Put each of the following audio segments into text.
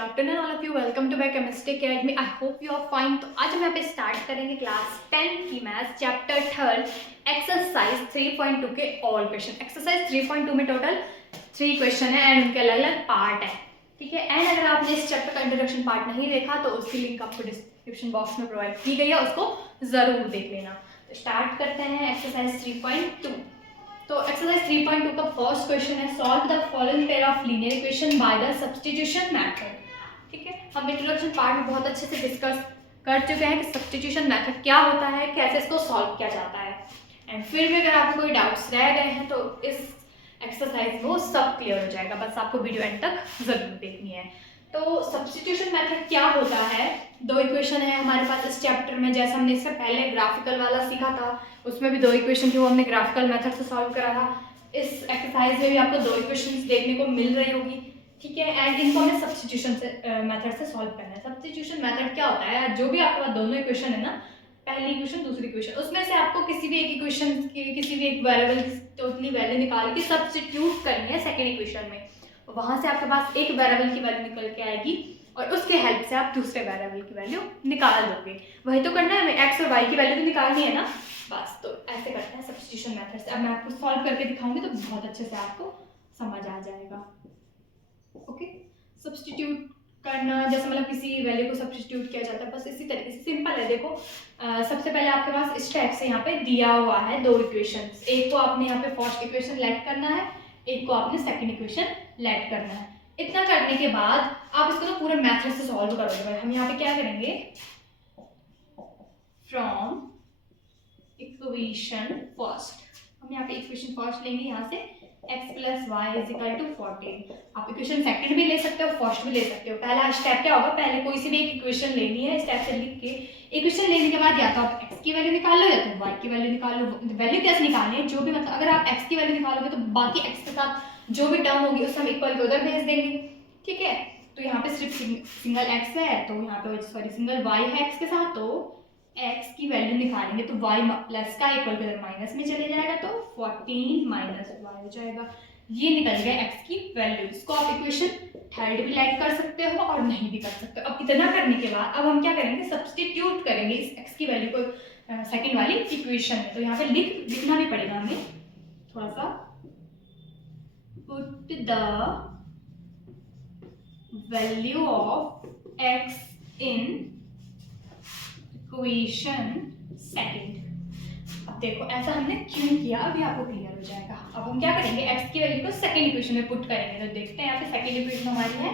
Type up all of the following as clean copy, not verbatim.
Afternoon all of you, welcome to my chemistry academy. I hope you are fine. तो आज हम यहाँ पे स्टार्ट करेंगे क्लास 10 की मैथ्स चैप्टर 3 एक्सरसाइज 3.2 के ऑल क्वेश्चन। एक्सरसाइज 3.2 में टोटल 3 क्वेश्चन है एंड उनके अलग अलग पार्ट है, ठीक है। एंड अगर आपने इस चैप्टर का इंट्रोडक्शन पार्ट नहीं देखा तो उसकी लिंक आपको डिस्क्रिप्शन बॉक्स में प्रोवाइड की गई है, उसको ज़रूर देख लेना। तो स्टार्ट करते हैं एक्सरसाइज 3.2। तो एक्सरसाइज 3.2 का फर्स्ट क्वेश्चन है, solve the following pair of linear equation by the substitution method. ठीक है, हम इंट्रोडक्शन पार्ट में बहुत अच्छे से डिस्कस कर चुके हैं कि सब्स्टिट्यूशन मेथड क्या होता है, कैसे इसको सॉल्व किया जाता है। एंड फिर भी अगर आपको कोई डाउट्स रह गए हैं तो इस एक्सरसाइज में वो सब क्लियर हो जाएगा, बस आपको वीडियो एंड तक जरूर देखनी है। तो सब्स्टिट्यूशन मेथड क्या होता है, दो इक्वेशन है हमारे पास इस चैप्टर में। जैसे हमने इससे पहले ग्राफिकल वाला सीखा था, उसमें भी दो इक्वेशन थी, वो हमने ग्राफिकल मेथड से सॉल्व करा था। इस एक्सरसाइज में भी आपको दो इक्वेशंस देखने को मिल रही होगी, ठीक है। एंड इनको हमें सब्स्टिट्यूशन से मेथड से सॉल्व करना है। सब्स्टिट्यूशन मेथड क्या होता है, जो भी आपके पास दोनों इक्वेशन है ना, पहली इक्वेशन दूसरी इक्वेशन, उसमें से आपको किसी भी एक इक्वेशन की किसी भी एक वेरिएबल की टोटली वैल्यू निकाल के सब्स्टिट्यूट करनी है सेकेंड इक्वेशन में। वहाँ से आपके पास एक वेरिएबल की वैल्यू निकल के आएगी और उसके हेल्प से आप दूसरे वेरिएबल की वैल्यू निकाल दोगे। वही तो करना है हमें, एक्स और वाई की वैल्यू तो निकालनी है ना, बस। तो ऐसे करते हैं सब्स्टिट्यूशन मेथड से। अब मैं आपको सॉल्व करके दिखाऊंगी तो बहुत अच्छे से आपको समझ आ जाएगा। ओके, सब्स्टिट्यूट करना जैसे मतलब किसी वैल्यू को सब्स्टिट्यूट किया जाता है, बस इसी तरीके से सिंपल है। देखो सबसे पहले आपके पास इस टाइप से यहाँ पे दिया हुआ है दो इक्वेशंस, एक को आपने यहाँ पे फर्स्ट इक्वेशन लेट करना है, एक को आपने सेकंड इक्वेशन लेट करना है। इतना करने के बाद आप इसको तो पूरे मेथड से सॉल्व करोगे। हम यहाँ पे क्या करेंगे, फ्रॉम इक्वेशन फर्स्ट, हम यहाँ पे इक्वेशन फर्स्ट लेंगे, यहाँ से x plus y is equal to 14। आप इक्वेशन सेकंड भी ले सकते हो, फर्स्ट भी ले सकते हो। पहला स्टेप क्या होगा, पहले कोई सी भी एक इक्वेशन लेनी है, स्टेप से लिख के इक्वेशन लेने के बाद या तो आप x की वैल्यू निकाल लो या तो y की वैल्यू निकाल लो। वैल्यू कैसे निकालनी है, जो भी मतलब अगर आप x की वैल्यू निकालोगे तो बाकी x के साथ जो भी टर्म होगी उसे हम इक्वल के उधर भेज देंगे, ठीक है। तो यहाँ पे सिर्फ सिंगल x है, तो यहाँ पे सॉरी सिंगल y है x के साथ, तो x की वैल्यू निकालेंगे तो y प्लस का इक्वल के उधर माइनस में चले जाएगा, तो 14 माइनस वाई हो जाएगा। ये निकल गया x की वैल्यू। इसको आप इक्वेशन थर्ड भी लाइक कर सकते हो और नहीं भी कर सकते हो। अब इतना करने के बाद अब हम क्या करेंगे, सब्स्टिट्यूट करेंगे इस x की वैल्यू को सेकंड वाली इक्वेशन में। तो यहाँ पे लिखना भी पड़ेगा हमें थोड़ा सा, put the value of x in equation second. अब देखो ऐसा हमने क्यों किया, अभी आपको क्लियर हो जाएगा। अब हम क्या करेंगे, x की वैल्यू को सेकंड इक्वेशन में पुट करेंगे। तो देखते हैं यहाँ पे सेकंड इक्वेशन हमारी है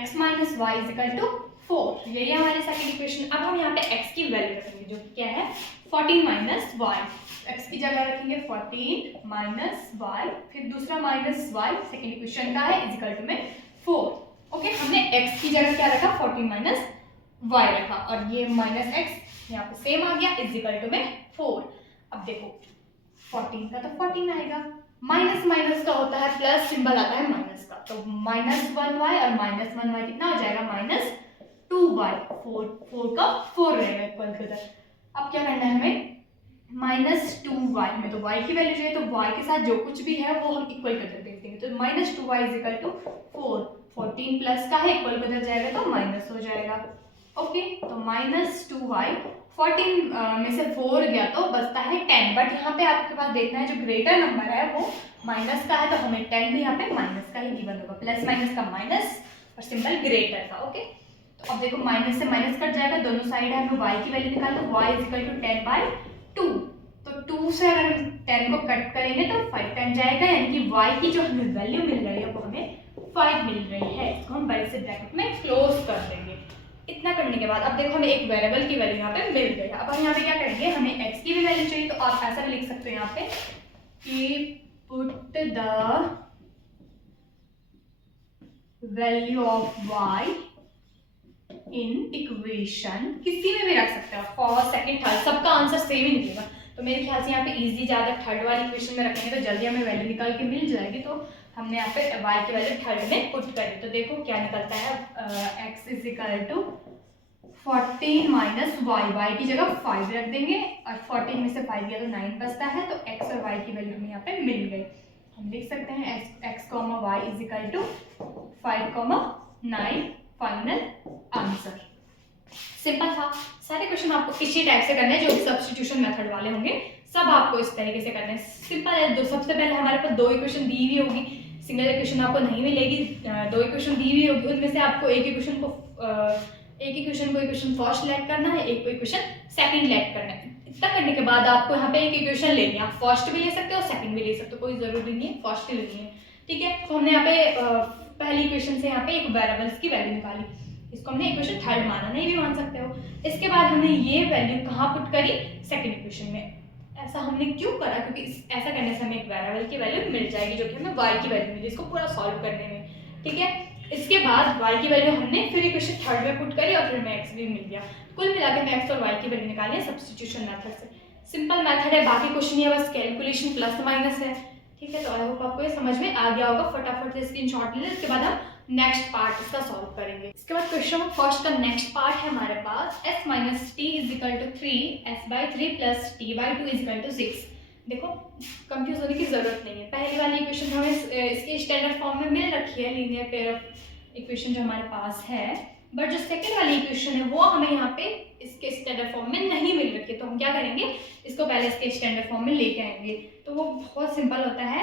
x minus y is equal to 4, यही है हमारी सेकंड इक्वेशन। अब हम यहाँ पे x की वैल्यू रखेंगे जो क्या है 14 माइनस वाई। x की जगह रखेंगे 14 माइनस वाई, फिर दूसरा माइनस वाई सेकंड इक्वेशन का है इज इक्वल टू में 4। ओके, हमने x की जगह क्या रखा 14 माइनस वाई रखा और ये माइनस एक्स यहाँ पे सेम आ गया इज इक्वल टू में 4। अब देखो 14 का तो 14 आएगा, माइनस माइनस का होता है प्लस, सिंबल आता है माइनस का, तो माइनस 1y और माइनस 1y कितना हो जाएगा माइनस 2y। 4 का 4 रहेगा इक्वल टू उधर। अब क्या करना है हमें, माइनस 2y में तो y की वैल्यू चाहिए, तो y के साथ जो कुछ भी है वो हम इक्वल करके भेज देंगे। तो minus 2y is equal to 4, 14 plus का है इक्वल बदल जाएगा तो माइनस हो जाएगा। ओके, तो माइनस 2y 14 में से 4 गया तो बचता है 10। बट यहाँ पे आपके पास देखना है जो ग्रेटर नंबर है वो माइनस का है, तो हमें 10 भी यहाँ पे माइनस का ही गिवन होगा, प्लस माइनस का माइनस और सिंबल ग्रेटर का। ओके, तो अब देखो माइनस से माइनस कट जाएगा, दोनों साइड है, हमें y की वैल्यू निकालना है, y इज इक्वल टू 10/2। तो 2 से अगर हम 10 को कट करेंगे तो 5 10 जाएगा, यानी कि y की जो हमें वैल्यू मिल रही है वो हमें 5 मिल रही है। इसको हम बड़े से ब्रैकेट में क्लोज कर देंगे। इतना करने के बाद अब देखो हमें एक वेरिएबल की वैल्यू यहाँ पे मिल गई। अब हम यहाँ पे क्या करेंगे, हमें x की भी वैल्यू चाहिए, तो आप ऐसा भी लिख सकते हो यहाँ पे कि put the value of y in equation, किसी में भी रख सकते हो, फर्स्ट सेकंड थर्ड, सबका आंसर सेम ही निकलेगा। तो मेरे ख्याल से यहाँ पे इजी ज्यादा थर्ड वाली इक्वेशन में रखेंगे तो जल्दी हमें वैल्यू निकाल के मिल जाएगी। तो हमने यहाँ पे y की वैल्यू थर्ड में पुट करी, तो देखो क्या निकलता है, x is equal to 14 minus y की जगह 5 रख देंगे और 14 में से 5 गया तो 9 बचता है, तो x और y की वैल्यू हमें यहाँ पे मिल गई। हम लिख सकते हैं x, y is equal to 5, 9 final answer. Simple था। सारे क्वेश्चन आपको इसी टाइप से करने हैं, जो सब्स्टिट्यूशन मेथड वाले होंगे सब आपको इस तरीके से करने हैं। सिंपल है। सबसे पहले हमारे पास दो इक्वेशन दी हुई होगी, सिंगल इक्वेशन आपको नहीं मिलेगी, दो इक्वेशन दी हुई होगी, उनमें से आपको एक इक्वेशन को इक्वेशन फर्स्ट लेट करना है, एक को इक्वेशन सेकंड लेट करना है। इतना करने के बाद आपको यहाँ पे एक इक्वेशन लेनी है, आप फर्स्ट भी ले सकते हो सेकंड भी ले सकते हो, कोई जरूरी नहीं है फर्स्ट ही लेनी है। ठीक है, तो हमने यहाँ पे पहली इक्वेशन से यहाँ पे एक वेरिएबल्स की वैल्यू निकाली, इसको हमने इक्वेशन थर्ड माना, नहीं भी मान सकते हो। इसके बाद हमने ये वैल्यू कहाँ पुट करी, सेकंड इक्वेशन में। ऐसा हमने क्यों करा, क्योंकि ऐसा करने से हमें एक वेरिएबल की वैल्यू मिल जाएगी जो कि हमें y की वैल्यू मिली, इसको पूरा सॉल्व करने में। ठीक है, इसके बाद y की वैल्यू हमने फिर इक्वेशन थर्ड में पुट करी और फिर हमें x भी मिल गया। कुल मिला के हमें x और y की वैल्यू निकाली है सब्स्टिट्यूशन मेथड से। सिंपल मेथड है, बाकी कुछ नहीं है, बस कैलकुलेशन प्लस माइनस है। ठीक है, तो आई होप आपको ये समझ में आ गया होगा। फटाफट से स्क्रीनशॉट ले लें, इसके बाद हम नेक्स्ट पार्ट इसका सॉल्व करेंगे। इसके बाद क्वेश्चन नंबर फर्स्ट का नेक्स्ट पार्ट है हमारे पास s minus T is equal to 3 s/3 plus t/2 is equal to 6। देखो कंफ्यूज होने की जरूरत नहीं है, पहली वाली इक्वेशन हमें इसके स्टैंडर्ड फॉर्म में मिल रखी है, लीनियर पेयर ऑफ इक्वेशन जो हमारे पास है, बट जो सेकंड वाली इक्वेशन है वो हमें यहाँ पे इसके स्टैंडर्ड फॉर्म में नहीं मिल रखी है। तो हम क्या करेंगे, इसको पहले इसके स्टैंडर्ड फॉर्म में लेके आएंगे। तो वो बहुत सिंपल होता है,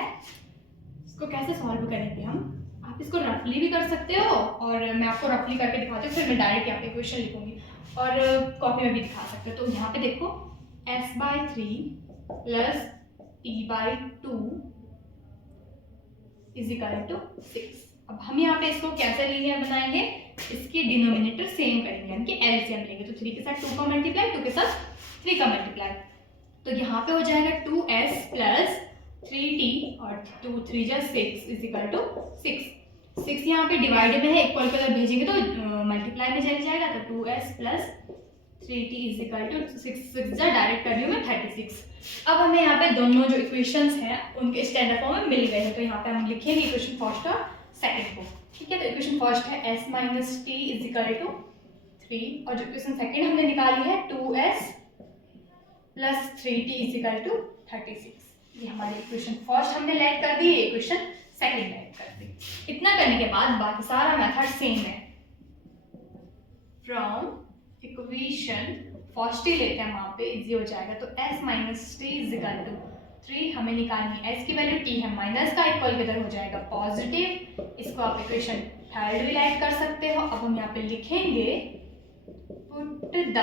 इसको कैसे सॉल्व करेंगे हम, आप इसको रफली भी कर सकते हो और मैं आपको रफली करके दिखाती हूँ, फिर मैं डायरेक्ट यहाँ पे इक्वेशन लिखूंगी और कॉपी में भी दिखा सकते हो। तो यहाँ पे देखो s/3 plus t/2 is equal to 6। अब हम यहाँ पे इसको कैसे लीनियर बनाएंगे, इसकी डिनोमिनेटर सेम करेंगे, यानी कि एलसीएम लेंगे। तो 3 के साथ 2 का मल्टीप्लाई, 2 के साथ 3 का मल्टीप्लाई, तो यहाँ पे हो जाएगा 2s प्लस 3t और 2 3 जा 6 इज इक्वल टू 6। 6 यहाँ पे डिवाइड में है, इक्वल के अंदर भेजेंगे तो मल्टीप्लाई में चले जाएगा, तो 2s plus 3t is equal to 6 जा डायरेक्ट कर रही हूँ मैं 36। अब हमें यहाँ पे दोनों जो इक्वेशंस हैं उनके स्टैंडर्ड फॉर्म में मिल गए हैं, तो यहाँ पे हम लिखेंगे इक्वेशन फर्स्ट और सेकंड को। ठीक है, तो इक्वेशन फर्स्ट है s minus T is equal to 3 और जो इक्वेशन सेकंड हमने निकाली है 2s plus 3t is equal to 36। ये हमारी इक्वेशन फर्स्ट हमने लेट कर दी, इक्वेशन सेकंड लेट कर दी। इतना करने के बाद बाकी सारा मेथड सेम है। फ्रॉम इक्वेशन फर्स्ट ही लेते हैं, वहां पे इजी हो जाएगा। तो s minus T is equal to 3 हमें निकालनी है, s की वैल्यू t है, माइनस का इक्वल किधर हो जाएगा पॉजिटिव, इसको आप इक्वेशन थर्ड भी राइट कर सकते हो। अब हम यहाँ पे लिखेंगे put the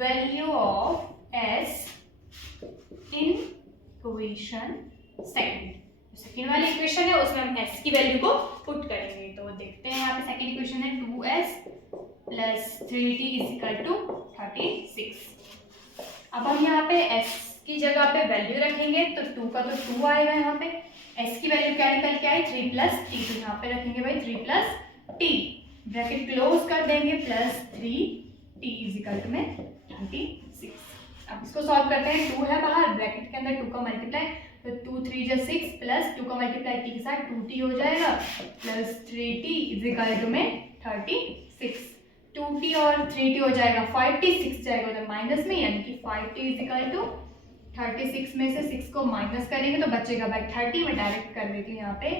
value of s in equation second वाली इक्वेशन है उसमें हम s की वैल्यू को पुट करेंगे। तो देखते हैं, यहाँ पे सेकंड इक्वेशन है 2s plus 3t is equal to 36। अब हम यहाँ पे s की जगह पे वैल्यू रखेंगे, तो 2 का तो 2 आएगा, यहाँ पे s की वैल्यू क्या निकल के आई 3 प्लस t, तो यहाँ पे रखेंगे भाई 3 प्लस t, ब्रैकेट क्लोज कर देंगे, plus 3t is equal to में 36। अब इसको सॉल्व करते हैं, 2 है बाहर, ब्रैकेट के अंदर 2 का मल्टीप्लाई, तो 2 3 जा 6 प्लस 2 का मल्टीप्लाई t के साथ 2t हो जाएगा, plus 3t is equal to में 36। 2t और 3t हो जाएगा 5t, 6 जाएगा उधर माइनस में, यानी कि 5t इज इक्वल टू 36 में से 6 को माइनस करेंगे तो बचेगा भाई 30। मैं डायरेक्ट कर देती हूँ यहाँ पे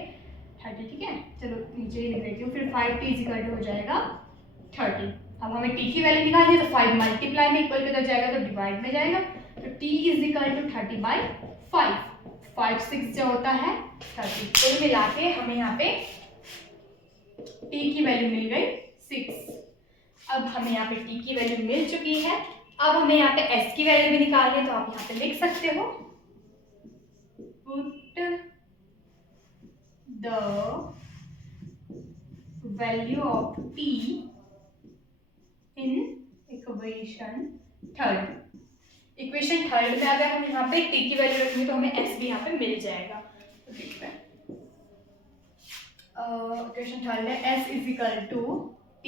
30, ठीक है, चलो नीचे ही लिख देती हूँ, फिर 5t इज इक्वल टू हो जाएगा 30। अब हमें t की वैल्यू निकालनी है, तो 5 मल्टीप्लाई में इक्वल किधर जाएगा तो डिवाइड में जाएगा, तो t इज इक्वल टू 30/5, 5 6 जो होता है 30। कुल मिला के हमें यहाँ पे t की वैल्यू मिल गई 6। अब हमें यहाँ पे t की वैल्यू मिल चुकी है, अब हमें यहाँ पे s की वैल्यू भी निकालनी है, तो आप यहाँ पे लिख सकते हो put the value of t in equation third. Equation third में अगर हम यहाँ पे t की वैल्यू रखेंगे तो हमें s भी यहाँ पे मिल जाएगा। तो देखते हैं, इक्वेशन थर्ड है s is equal to t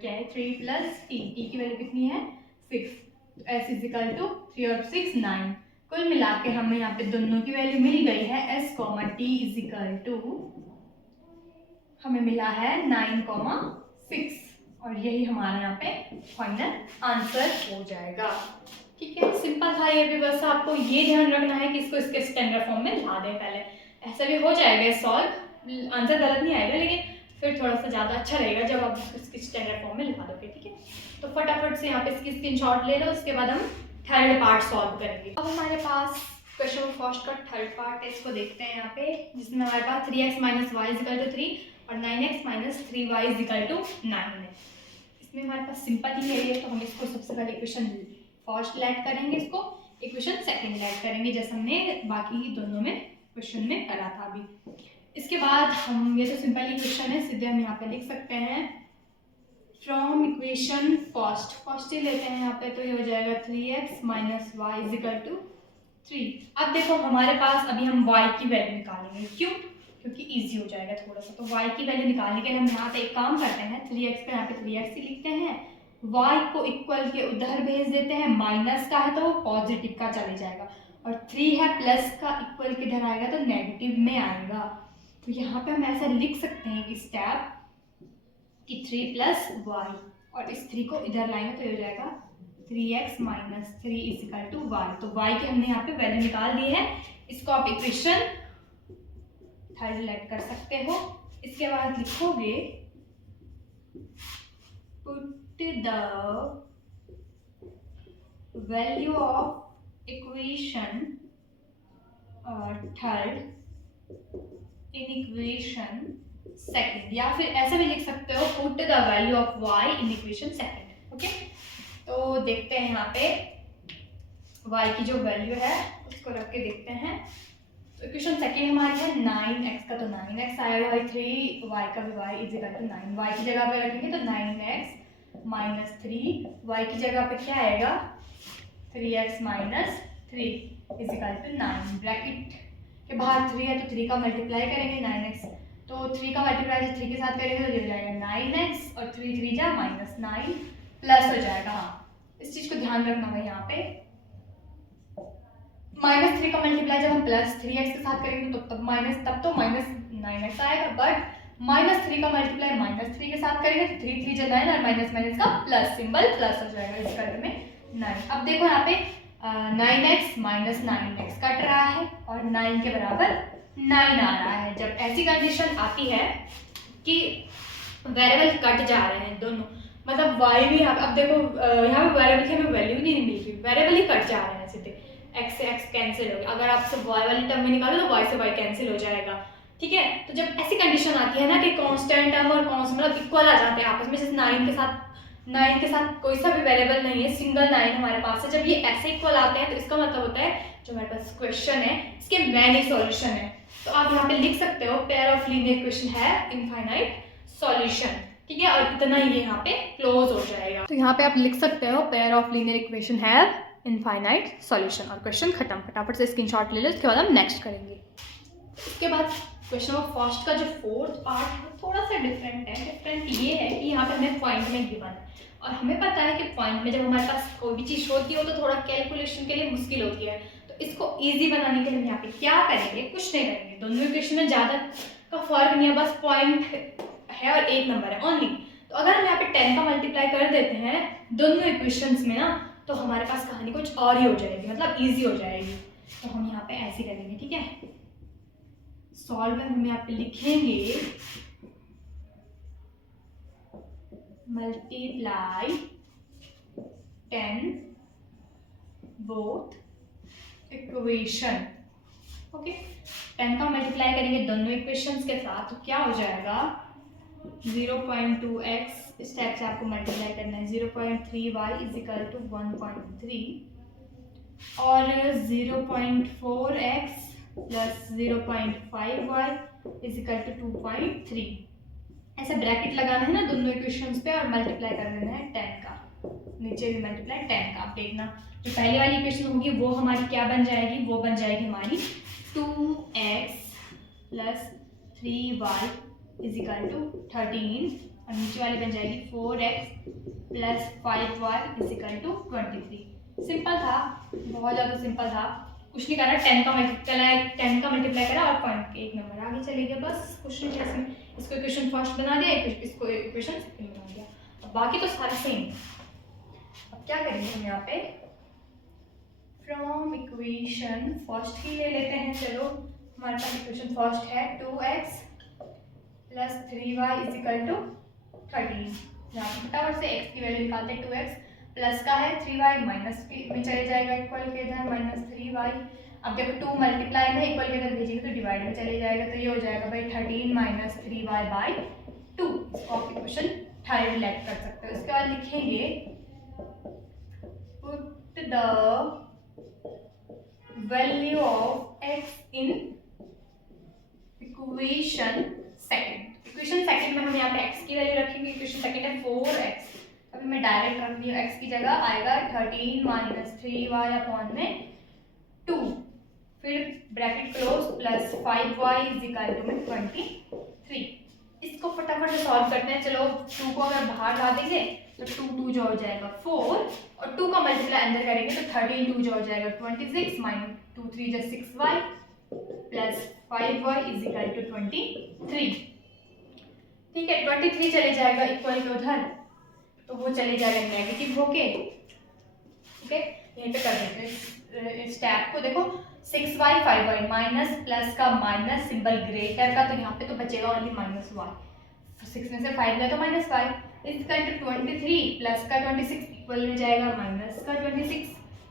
क्या है 3 प्लस t, t की वैल्यू कितनी है 6, तो s इज इक्वल टू 3 और 6 9। कुल मिला के हमें यहाँ पे दोनों की वैल्यू मिल गई है, s t is equal to हमें मिला है 9,6 और यही हमारा यहाँ पे फाइनल आंसर हो जाएगा। ठीक है, सिंपल था ये भी, बस आपको ये ध्यान रखना है कि इसको इसके स्टैंडर्ड फॉर्म में ला दें पहले, ऐसा भी हो जाएगा सॉल्व, आंसर गलत नहीं आएगा लेकिन फिर थोड़ा सा ज़्यादा अच्छा रहेगा जब आप इसकी स्टैंडर्ड फॉर्म में लिखा दोगे, ठीक है। तो फटाफट से यहाँ पे इसकी स्क्रीनशॉट ले लो, उसके बाद हम थर्ड पार्ट सॉल्व करेंगे। अब हमारे पास क्वेश्चन फर्स्ट का थर्ड पार्ट है, इसको देखते हैं यहाँ पे, जिसमें हमारे पास 3x minus y is equal to 3 और 9x minus 3y is equal to 9 है। इसमें हमारे पास सिंपल ही है ये, तो हम इसको सबसे पहले इक्वेशन फर्स्ट लेट करेंगे, इसको इक्वेशन सेकंड लेट करेंगे, जैसे हमने बाकी दोनों में क्वेश्चन में करा था अभी। इसके बाद हम, ये तो सिंपल इक्वेशन है, सीधे हम यहाँ पे लिख सकते हैं फ्रॉम इक्वेशन फर्स्ट ही लेते हैं यहाँ पे, तो ये हो जाएगा 3x minus y is equal to 3। अब देखो हमारे पास अभी हम y की वैल्यू निकालेंगे, क्यों? क्योंकि इजी हो जाएगा थोड़ा सा। तो y की वैल्यू निकालने के लिए हम यहाँ पे एक काम करते हैं, 3x का यहाँ पे 3x ही लिखते हैं, y को इक्वल के उधर भेज देते हैं, माइनस का है तो वो पॉजिटिव का चले जाएगा, और 3 है प्लस का इक्वल के इधर आएगा तो नेगेटिव में आएगा। तो यहाँ पे हम ऐसा लिख सकते हैं कि स्टेप कि 3 प्लस वाई, और इस 3 को इधर लाएंगे तो ये हो जाएगा 3x minus 3 is equal to y. तो y की हमने यहाँ पे वैल्यू निकाल दी है, इसको आप इक्वेशन थर्ड लेट कर सकते हो। इसके बाद लिखोगे put the value of equation third in equation second, या फिर ऐसा भी लिख सकते हो put the value of y in equation second. Okay, तो देखते हैं यहाँ पे y की जो वैल्यू है उसको रख के देखते हैं। तो इक्वेशन सेकंड हमारी है 9x का, तो 9x आएगा, और 3y का भी y इजिकल टू 9, y की जगह पे रखेंगे तो 9x माइनस 3, y की जगह पे क्या आएगा 3x minus 3 is equal to 9। Bracket के बाहर 3 है तो 3 का मल्टीप्लाई करेंगे 9x, तो 3 का मल्टीप्लाई 3 के साथ करेंगे तो ये हो जाएगा 9x, और 3 3 जा माइनस 9 प्लस हो जाएगा। हाँ, इस चीज को ध्यान रखना है यहाँ पे, माइनस 3 का मल्टीप्लाई जब हम प्लस 3x के साथ करेंगे तो तब तो माइनस 9x आएगा, बट माइनस 3 का मल्टीप्लाई माइनस 3 के साथ करेंगे तो 3 3 जा 9 और माइनस माइनस का प्लस सिंबल प्लस हो जाएगा, इस करने में 9। अब देखो यहाँ पे 9x माइनस 9x कट रहा है और 9 के बराबर 9 आ रहा है। जब ऐसी कंडीशन आती है कि वेरिएबल कट जा रहे हैं दोनों, मतलब y भी अब देखो यहाँ पे वेरिएबल की हमें वैल्यू नहीं मिल रही, वेरिएबल ही कट जा रहे हैं सीधे, x से x कैंसिल हो गया, अगर आप सब y वाली टर्म में निकालो तो y से y कैंसिल हो जाएगा, ठीक है। तो जब ऐसी कंडीशन आती है ना कि कांस्टेंट टर्म और कांस्टेंट मतलब इक्वल आ जाते हैं आपस में, जैसे 9 के साथ कोई सा भी वेरिएबल नहीं है, सिंगल 9 हमारे पास है, जब ये ऐसे इक्वल आते हैं तो इसका मतलब होता है जो हमारे पास क्वेश्चन है इसके मैनी सॉल्यूशन है। तो आप यहाँ पे लिख सकते हो पेयर ऑफ लीनियर इक्वेशन है इनफाइनाइट सॉल्यूशन, ठीक है, और इतना ही यहाँ पे क्लोज हो जाएगा। तो यहाँ पे आप लिख सकते हो पेयर ऑफ लीनियर इक्वेशन है इनफाइनाइट सॉल्यूशन, और क्वेश्चन खत्म। फटाफट से स्क्रीनशॉट ले लो, इसके बाद हम नेक्स्ट करेंगे। इसके बाद क्वेश्चन ऑफ फर्स्ट का जो फोर्थ पार्ट है थोड़ा सा डिफरेंट है। डिफरेंट ये है कि यहाँ पे हमें पॉइंट में गिवन है, और हमें पता है कि पॉइंट में जब हमारे पास कोई भी चीज़ होती हो तो थोड़ा कैलकुलेशन के लिए मुश्किल होती है। तो इसको इजी बनाने के लिए हम यहाँ पे क्या करेंगे, कुछ नहीं करेंगे, दोनों इक्वेशन में ज़्यादा का फर्क नहीं है, बस पॉइंट है और एक नंबर है ओनली। तो अगर हम यहाँ पे 10 का मल्टीप्लाई कर देते हैं दोनों इक्वेशंस में ना, तो हमारे पास कहानी कुछ और ही हो जाएगी, मतलब ईजी हो जाएगी। तो हम यहाँ पे ऐसे करेंगे, ठीक है। सॉल्व में हम यहाँ पे लिखेंगे मल्टीप्लाई 10 बोथ इक्वेशन, ओके। 10 का मल्टीप्लाई करेंगे दोनों इक्वेशंस के साथ तो क्या हो जाएगा 0.2x, इस टाइप से आपको मल्टीप्लाई करना है, 0.3y इजिकल टू 1.3 और 0.4x plus 0.5y is equal to 2.3। ऐसा ब्रैकेट लगाना है ना दोनों इक्वेशंस पे और मल्टीप्लाई कर देना है 10 का, नीचे भी मल्टीप्लाई 10 का। आप देखना जो पहले वाली इक्वेशन होगी वो हमारी क्या बन जाएगी, वो बन जाएगी हमारी 2x plus 3y is equal to 13, और नीचे वाली बन जाएगी 4x plus 5y is equal to 23। Simple था, बहुत ज़्यादा सिंपल था, कुछ नहीं करना। 10 का मल्टीप्लाई करा और पॉइंट एक नंबर आगे चले गए, बस कुछ नहीं। जैसे इसको इक्वेशन फर्स्ट बना दिया, इसको इक्वेशन सेकंड बना दिया, अब बाकी तो सारे सेम। अब क्या करेंगे हम यहाँ पे फ्रॉम इक्वेशन फर्स्ट ही ले लेते हैं। चलो हमारे पास इक्वेशन फर्स्ट है 2x plus 3y is equal to 13। यहाँ पे फटाफट से x की वैल्यू निकालते हैं। 2x प्लस का है 3y माइनस में चले जाएगा इक्वल के इधर माइनस 3y। अब देखो 2 मल्टीप्लाई में इक्वल के इधर भेजेंगे तो डिवाइड में चले जाएगा, तो ये हो जाएगा भाई 13 माइनस 3y बाई 2। इसको आप इक्वेशन थर्ड लेट कर सकते हो। इसके बाद लिखेंगे put the value of x in equation second. Equation second में हम यहाँ पे x की वैल्यू रखेंगे। इक्वेशन सेकंड है 4x, अभी मैं डायरेक्ट रख दी हूँ। x की जगह आएगा 13 माइनस 3y अपॉन में 2, फिर bracket close plus 5y is equal to में 23। इसको फटाफट से सॉल्व करते हैं। चलो 2 को अगर बाहर ला देंगे तो 2 2 जो हो जाएगा 4, और 2 का मल्टीप्लाई अंदर करेंगे तो 13 2 जो हो जाएगा 26 माइनस 2 3 जो 6y plus 5y is equal to 23। ठीक है, 23 चले जाएगा इक्वल के उधर, तो वो चले जाएगा नेगेटिव होके। ठीक है, यहीं पे कर देते हैं स्टेप को। देखो 6y 5y माइनस प्लस का माइनस सिंबल ग्रेटर का, तो यहाँ पे तो बचेगा ओनली माइनस y। 6 में से 5 गया तो minus 5 is equal to 23 plus का 26 इक्वल में जाएगा माइनस का 26,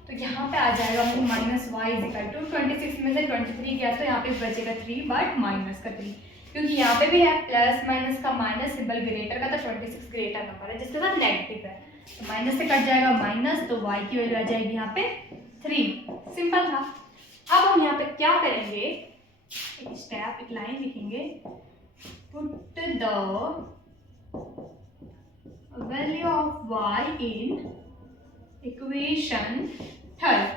तो यहाँ पे आ जाएगा minus y is equal to 26 में से 23 गया तो यहाँ पे बचेगा 3 बट माइनस का 3, क्योंकि यहाँ पे भी है प्लस माइनस का माइनस सिंबल ग्रेटर का, तो 26 ग्रेटर नंबर है जिसके साथ नेगेटिव है, तो माइनस से कट जाएगा माइनस, तो y की वैल्यू आ जाएगी यहाँ पे 3। सिंपल था। अब हम यहाँ पे क्या करेंगे, एक स्टेप एक लाइन लिखेंगे, put the value of y in equation third.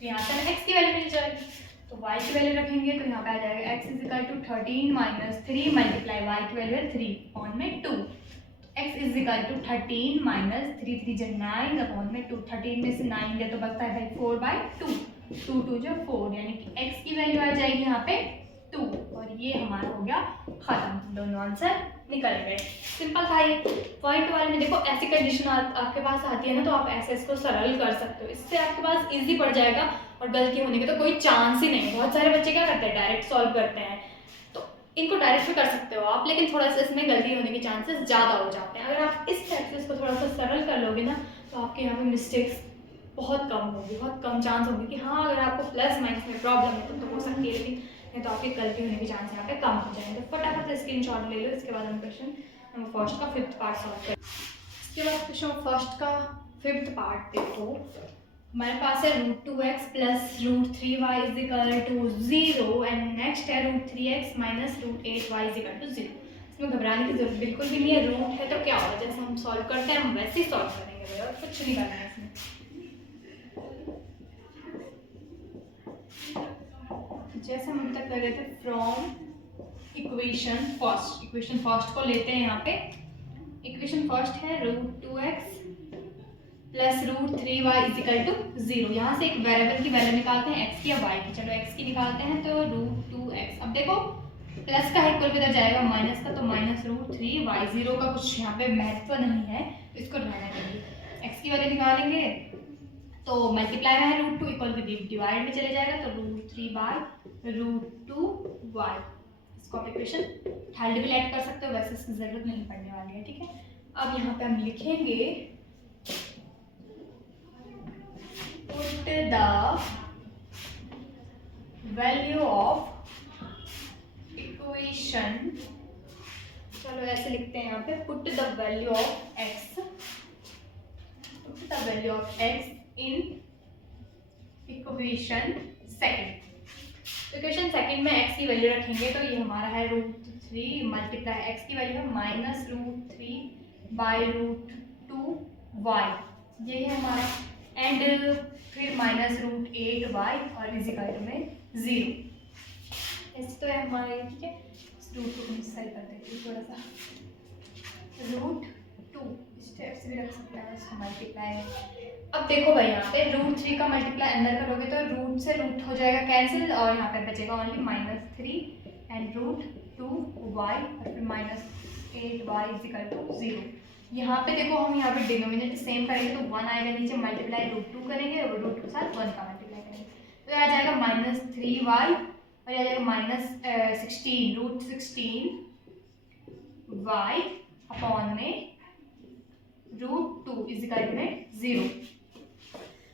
तो यहाँ से हमें x की वैल्यू मिल जाएगी, तो y की वैल्यू रखेंगे तो यहाँ पे आ जाएगा x is equal to 13 minus 3 multiply y की वैल्यू है 3 ऑन में 2, तो x is equal to 13 minus 3 3 जो 9 अपॉन में 2, 13 में से 9 गया तो बचता है भाई 4 बाई 2, 2 2 जो 4, यानी कि x की वैल्यू आ जाएगी यहाँ पे 2, और ये हमारा हो गया खत्म, दोनों आंसर निकल गए। सिंपल था ये। पॉइंट वाले में देखो ऐसी कंडीशन आपके पास आती है ना, तो आप ऐसे इसको सरल कर सकते हो, इससे आपके पास इजी पड़ जाएगा और गलती होने के तो कोई चांस ही नहीं। बहुत सारे बच्चे क्या करते हैं डायरेक्ट सॉल्व करते हैं, तो इनको डायरेक्ट भी कर सकते हो आप, लेकिन थोड़ा सा इसमें गलती होने के चांसेस ज़्यादा हो जाते हैं। अगर आप इस टाइप से इसको थोड़ा सा सरल कर लोगे ना, तो आपके यहाँ पे मिस्टेक्स बहुत कम होगी, बहुत कम चांस होंगे कि हाँ अगर आपको प्लस माइनस में प्रॉब्लम है तो हो सकती है, लेकिन नहीं तो आपकी गलती होने के चांस यहाँ पे कम हो जाएंगे। तो फटाफट से स्क्रीनशॉट ले लो। इसके बाद हम क्वेश्चन नंबर फर्स्ट का 5th पार्ट सॉल्व करें। इसके बाद क्वेश्चन फर्स्ट का 5th पार्ट देखो, हमारे पास है √2x plus √3y is equal to 0 and next है √3x minus √8y is equal to 0। इसमें घबराने की जरूरत बिल्कुल भी नहीं है, रूट है तो क्या होगा, जैसे हम सॉल्व करते हैं हम वैसे ही सॉल्व करेंगे, और कुछ नहीं करना है इसमें। जैसे हम अभी तक कर रहे थे from equation first, equation first को लेते हैं यहाँ पे। इक्वेशन फर्स्ट है √2x plus √3y is equal to 0। यहाँ से एक वेरिएबल की वैल्यू निकालते हैं x की या y की। चलो x की निकालते हैं, तो √2x, अब देखो प्लस का इक्वल किधर जाएगा माइनस का, तो माइनस √3y, 0 का कुछ यहाँ पे महत्व नहीं है, इसको रहने देंगे। x की वैल्यू निकालेंगे तो मल्टीप्लाई में है √2 इक्वल के डिवाइड में चले जाएगा, तो √3 बाय √2y। इसको आप इक्वेशन थर्ड भी ऐड कर सकते हो, वैसे इसकी जरूरत नहीं पड़ने वाली है। ठीक है, अब यहाँ पे हम लिखेंगे put the value of equation, चलो ऐसे लिखते हैं यहाँ पे, put the value of x, put the value of x in equation second. Equation second में x की वैल्यू रखेंगे, तो ये हमारा है √3 मल्टीप्लाई x की वैल्यू है माइनस √3 बाई √2y, ये है हमारा, एंड फिर माइनस √8y और इज इक्वल टू में 0। ऐसे तो है हमारे, ठीक है, इस रूट को हम सही कर देते हैं थोड़ा सा, √2 स्टेप से भी रख सकते हैं इसको मल्टीप्लाई। अब देखो भाई यहाँ पे √3 का मल्टीप्लाई अंदर करोगे तो रूट से रूट हो जाएगा कैंसिल, और यहाँ पे बचेगा ओनली -3 एंड √2y और फिर -8y इज इक्वल टू 0। यहाँ पे देखो हम यहाँ पे डिनोमिनेटर सेम करेंगे तो 1 आएगा नीचे, मल्टीप्लाई √2 करेंगे और √2 के साथ 1 का मल्टीप्लाई करेंगे, तो आ जाएगा -3y और आ जाएगा -16 √16 y अपॉन में √2 इज इक्वल टू में 0।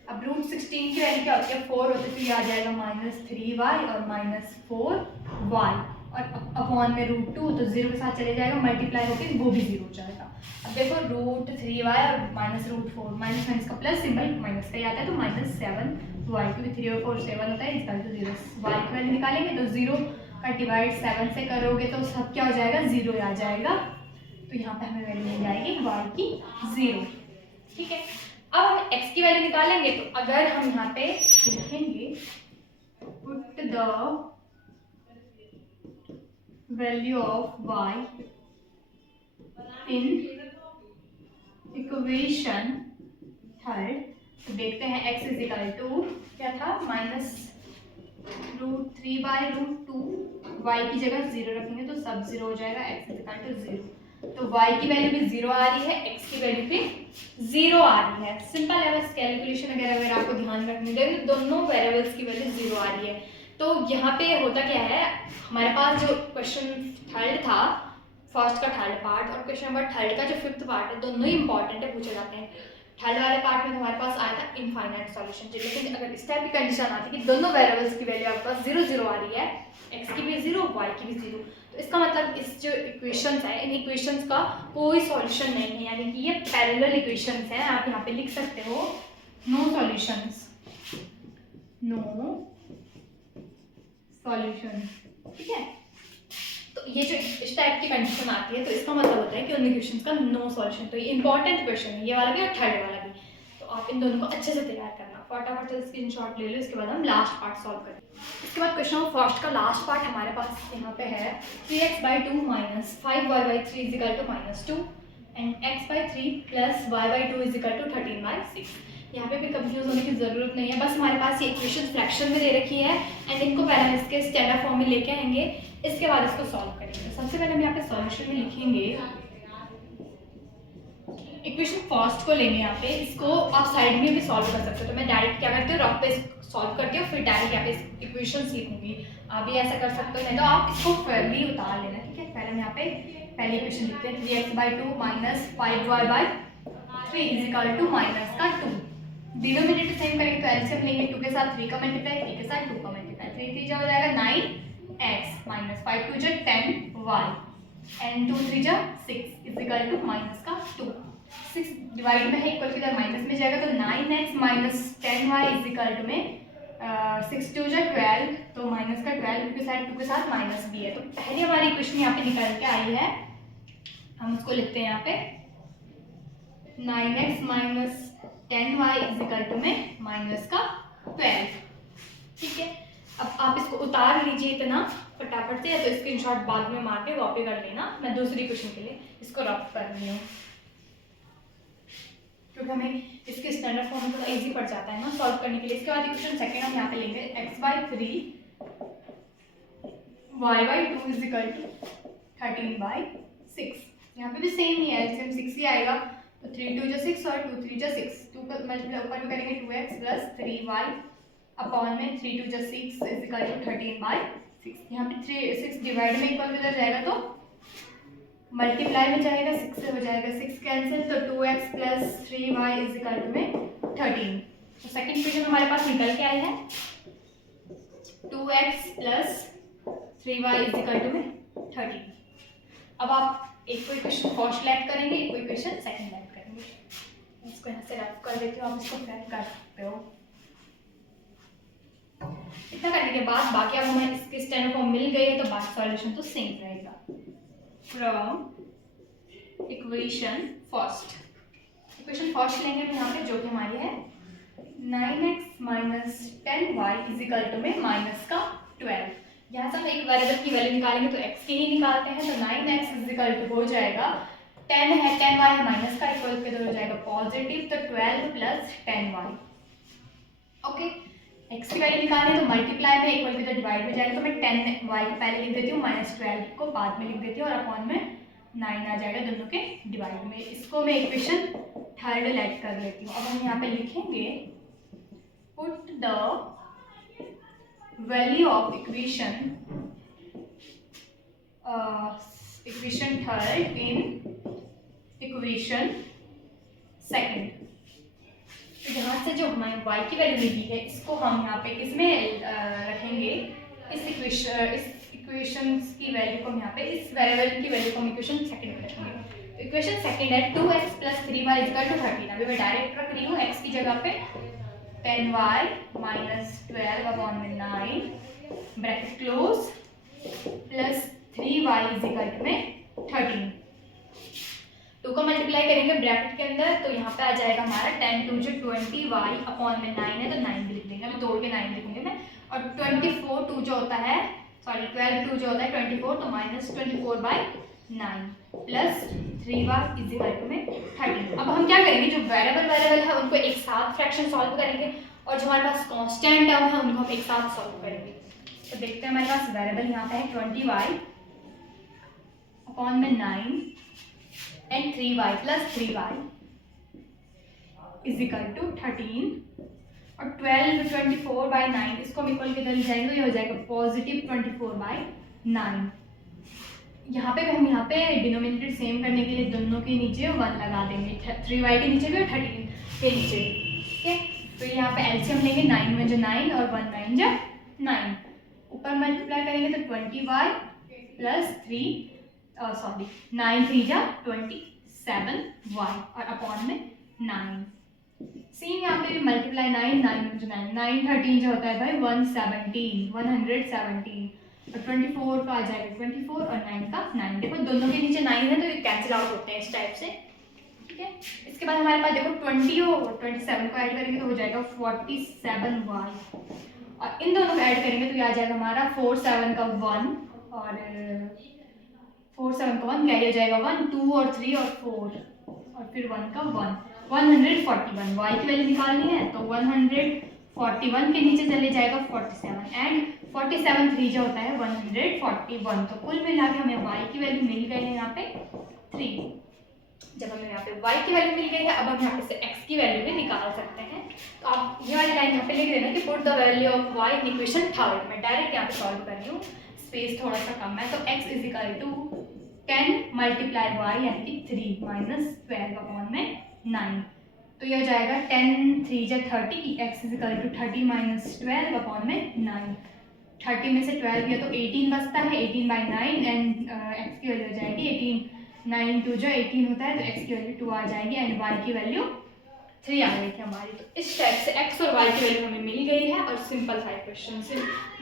अब √16 की वैल्यू क्या होती है, 4 होती है, तो ये आ जाएगा -3y और -4y और अपॉन में √2, तो 0 के साथ चले जाएगा, मल्टीप्लाई होकर वो भी 0 हो जाएगा। अब देखो √3y और -√4, माइनस माइनस का प्लस सिंबल माइनस का ही आता है, तो -7y, क्योंकि 3 और 4 7 होता है, इसका तो 0 y की वैल्यू निकालेंगे तो 0 का डिवाइड 7 से करोगे तो सब क्या हो जाएगा, 0 आ जाएगा। तो यहाँ पे हमें वैल्यू मिल जाएगी y की 0। ठीक है, अब हम x की वैल्यू निकालेंगे, तो अगर हम यहाँ पे लिखेंगे put the value of y in equation third, तो देखते हैं x इज इक्वल टू क्या था, -√3/√2, y की जगह 0 रखेंगे तो सब 0 हो जाएगा, x इज इक्वल टू 0। तो y की वैल्यू भी 0 आ रही है, x की वैल्यू भी 0 आ रही है। सिंपल है, बस कैलकुलेशन अगर आपको ध्यान रखने दें, दोनों वेरिएबल्स की वैल्यू 0 आ रही है। तो यहाँ पे होता क्या है, हमारे पास जो क्वेश्चन थर्ड था, फर्स्ट का थर्ड पार्ट और क्वेश्चन नंबर थर्ड का जो फिफ्थ पार्ट है, दोनों ही इंपॉर्टेंट है, पूछे जाते हैं। थर्ड वाले पार्ट में हमारे पास आया था इनफाइनाइट सॉल्यूशन, लेकिन अगर इस टाइप की कंडीशन आती है कि दोनों वेरिएबल्स की वैल्यू आपके पास 0 0 आ रही है, x की भी 0 y की भी 0, तो इसका मतलब इस जो इक्वेशंस है, इन इक्वेशंस का कोई सॉल्यूशन नहीं है, यानी कि ये पैरेलल इक्वेशंस हैं। आप यहाँ पे लिख सकते हो नो सॉल्यूशंस, नो सॉल्यूशन। ठीक है, तो ये जो इस टाइप की कंडीशन आती है, तो इसका मतलब होता है कि उन इक्वेशंस का नो सॉल्यूशन। तो ये इंपॉर्टेंट क्वेश्चन है, ये वाला भी और थर्ड वाला भी, तो आप इन दोनों को अच्छे से तैयार करना। फटाफट से स्क्रीनशॉट ले लो, इसके बाद हम लास्ट पार्ट सॉल्व करेंगे। इसके बाद क्वेश्चन नंबर फर्स्ट का लास्ट पार्ट हमारे पास यहाँ पे है 3x/2 - 5y/3 is equal to -2 and x/3 + y/2 is equal to 13/6। यहाँ पे भी कंफ्यूज होने की ज़रूरत नहीं है, बस हमारे पास ये इक्वेशन फ्रैक्शन में दे रखी है एंड इनको पहले हम इसके स्टैंडर्ड फॉर्म में लेके आएंगे, इसके बाद इसको सॉल्व करेंगे। सबसे पहले हम यहाँ पे सॉल्यूशन में लिखेंगे, इक्वेशन फर्स्ट को लेंगे, यहाँ पे इसको आप साइड में भी सॉल्व कर सकते हो। तो मैं डायरेक्ट क्या करती हूँ, रफ पे सॉल्व करती हूँ, फिर डायरेक्ट यहाँ पे इक्वेशन लिखूंगी। आप भी ऐसा कर सकते हो, नहीं तो आप इसको फैरली उतार लेना। ठीक है, पहले हम यहाँ पे पहली इक्वेशन लिखते हैं, 3x/2 - 5y/3 is equal to -2। Denominator same करेंगे तो एलसीएम लेंगे, 2 के साथ 3 का मल्टीप्लाई, 3 के साथ 2 का मल्टीप्लाई, 3 3 हो जाएगा 9x -5 2 10y and 2 3 6 is equal to -2। 6 divide में है, इक्वल की तरह माइनस में जाएगा, तो 9x - 10y is equal to में 6 2 12, तो माइनस का 12 क्योंकि साइड 2 के साथ माइनस भी है। तो पहली हमारी इक्वेशन यहाँ पे निकल के आई है, हम उसको लिखते हैं यहाँ पे 9x - 10y is equal to में -12। ठीक है, अब आप इसको उतार लीजिए इतना फटाफट से, या तो स्क्रीनशॉट बाद में मार के कॉपी कर लेना। मैं दूसरी क्वेश्चन के लिए इसको रफ कर रही हूँ, क्योंकि हमें इसके स्टैंडर्ड फॉर्म में थोड़ा इजी पड़ जाता है ना सॉल्व करने के लिए। इसके बाद क्वेश्चन सेकंड हम यहाँ पे लेंगे, x/3 y/2 is equal to 13/6। यहाँ पे भी सेम ही है, एलसीएम 6 ही आएगा, तो 3 2 6 और 2 3 6, 2 का मल्टीप्लाई ऊपर में करेंगे 2x + 3y अपॉन में 3 2 6 इज इक्वल टू 13/6। यहाँ पे 6 डिवाइड में इक्वल किधर जाएगा, तो मल्टीप्लाई में जाएगा, 6 से हो जाएगा 6 कैंसिल, तो 2x + 3y is equal to में 13। तो सेकंड इक्वेशन हमारे पास निकल के आई है 2x + 3y is equal to में 13। अब आप एक को इक्वेशन फर्स्ट लैट करेंगे, एक को इक्वेशन सेकंड लैट करेंगे। इसको यहाँ से रफ कर देती हूँ, आप इसको लैट कर सकते हो। इतना करने के बाद बाकी अब हमें इसके स्टैंडर्ड फॉर्म मिल गई है, तो बाकी सॉल्यूशन तो सेम रहेगा। फ्रॉम इक्वेशन फर्स्ट लेंगे हम यहाँ पे, जो कि हमारी है 9x - 10y is equal to में -12। यहाँ से हम एक वेरिएबल की वैल्यू निकालेंगे तो x की ही निकालते हैं, तो 9x इज इक्वल टू हो जाएगा 10 है, 10y है, माइनस का इक्वल किधर हो जाएगा पॉजिटिव, तो 12 + 10y। ओके, x की वैल्यू निकालें तो मल्टीप्लाई में इक्वल किधर डिवाइड में जाएगा, तो मैं 10y को पहले लिख देती हूँ, -12 को बाद में लिख देती हूँ, और अपॉन में 9 आ जाएगा दोनों के डिवाइड में। इसको मैं इक्वेशन थर्ड लेट कर लेती हूँ। अब हम यहाँ पे लिखेंगे put the value of equation equation third in equation second. तो यहाँ से जो हमारे y की वैल्यू मिली है इसको हम यहाँ पे किसमें रखेंगे, इस इक्वेशन की वैल्यू को हम यहाँ पे इस वेरिएबल की वैल्यू को हम इक्वेशन सेकंड में रखेंगे। तो इक्वेशन सेकंड है 2x + 3y = 13। अभी मैं डायरेक्ट रख रही हूँ x की जगह पे 10y - 12/9 bracket close plus 3y = 13। 2 को मल्टीप्लाई करेंगे ब्रैकेट के अंदर तो यहाँ पे आ जाएगा हमारा 10 2 = 20y/9 है तो 9 भी लिख देंगे, अभी तोड़ के 9 लिखूंगी मैं। और 24 2 जो होता है, सॉरी 12 2 जो होता है 24 तो -24/9 प्लस 3y = 13। अब हम क्या करेंगे, जो वेरिएबल है उनको एक साथ फ्रैक्शन सॉल्व करेंगे और जो हमारे पास कांस्टेंट टर्म है उनको हम एक साथ सॉल्व करेंगे। तो देखते हैं हमारे पास वेरिएबल यहाँ पे है 20y/9 and 3y plus 3y is equal to 13 और 12 24/9 इसको हम इक्वल किधर ले जाएंगे तो ये हो जाएगा +24/9। यहाँ पे हम यहाँ पे डिनोमिनेटर सेम करने के लिए दोनों के नीचे 1 लगा देंगे, 3y के नीचे भी और 13 के नीचे। ठीक है, तो यहाँ पे एलसीएम लेंगे, 9 में जो 9 और 1 9 जो 9, ऊपर मल्टीप्लाई करेंगे तो 20y प्लस 9 3 जा 27y और अपॉन में 9। सेम यहाँ पे मल्टीप्लाई 9 में जो 9 13 जो होता है भाई 117 और 24 का आ जाएगा 24 और 9 का 9। देखो दोनों के नीचे 9 है तो ये कैंसिल आउट होते हैं इस टाइप से। ठीक है, इसके बाद हमारे पास देखो 20 और 27 को ऐड करेंगे तो हो जाएगा 47y और इन दोनों को ऐड करेंगे तो ये आ जाएगा हमारा 4 7 का 1 और 4 7 का 1 कैरी हो जाएगा 1 2 और 3 और 4 और फिर 1 का 1 141। y की वैल्यू निकालनी है तो 141 के नीचे चले जाएगा 47 एंड 47 3 जो होता है 141। तो कुल मिला के हमें y की वैल्यू मिल गई है यहाँ पे 3। जब हमें यहाँ पे y की वैल्यू मिल गई है अब हम यहाँ पे से x की वैल्यू भी निकाल सकते हैं। तो आप ये वाली लाइन यहाँ पे लिख देना कि put the value of y in equation third. मैं डायरेक्ट यहाँ पे सॉल्व कर रही हूँ, स्पेस थोड़ा सा कम है। तो x = 10 मल्टीप्लाई y यानी कि 3 -12/9 तो ये हो जाएगा 10 3 जा 30 x = 30 - 12/9। 30 में से 12 गया तो 18 बचता है 18/9 एंड x की वैल्यू हो जाएगी 18 9 2 जो 18 होता है तो x की वैल्यू 2 आ जाएगी एंड y की वैल्यू 3 आ गई थी हमारी। तो इस टाइप से x और y की वैल्यू हमें मिल गई है और सिंपल था क्वेश्चन से,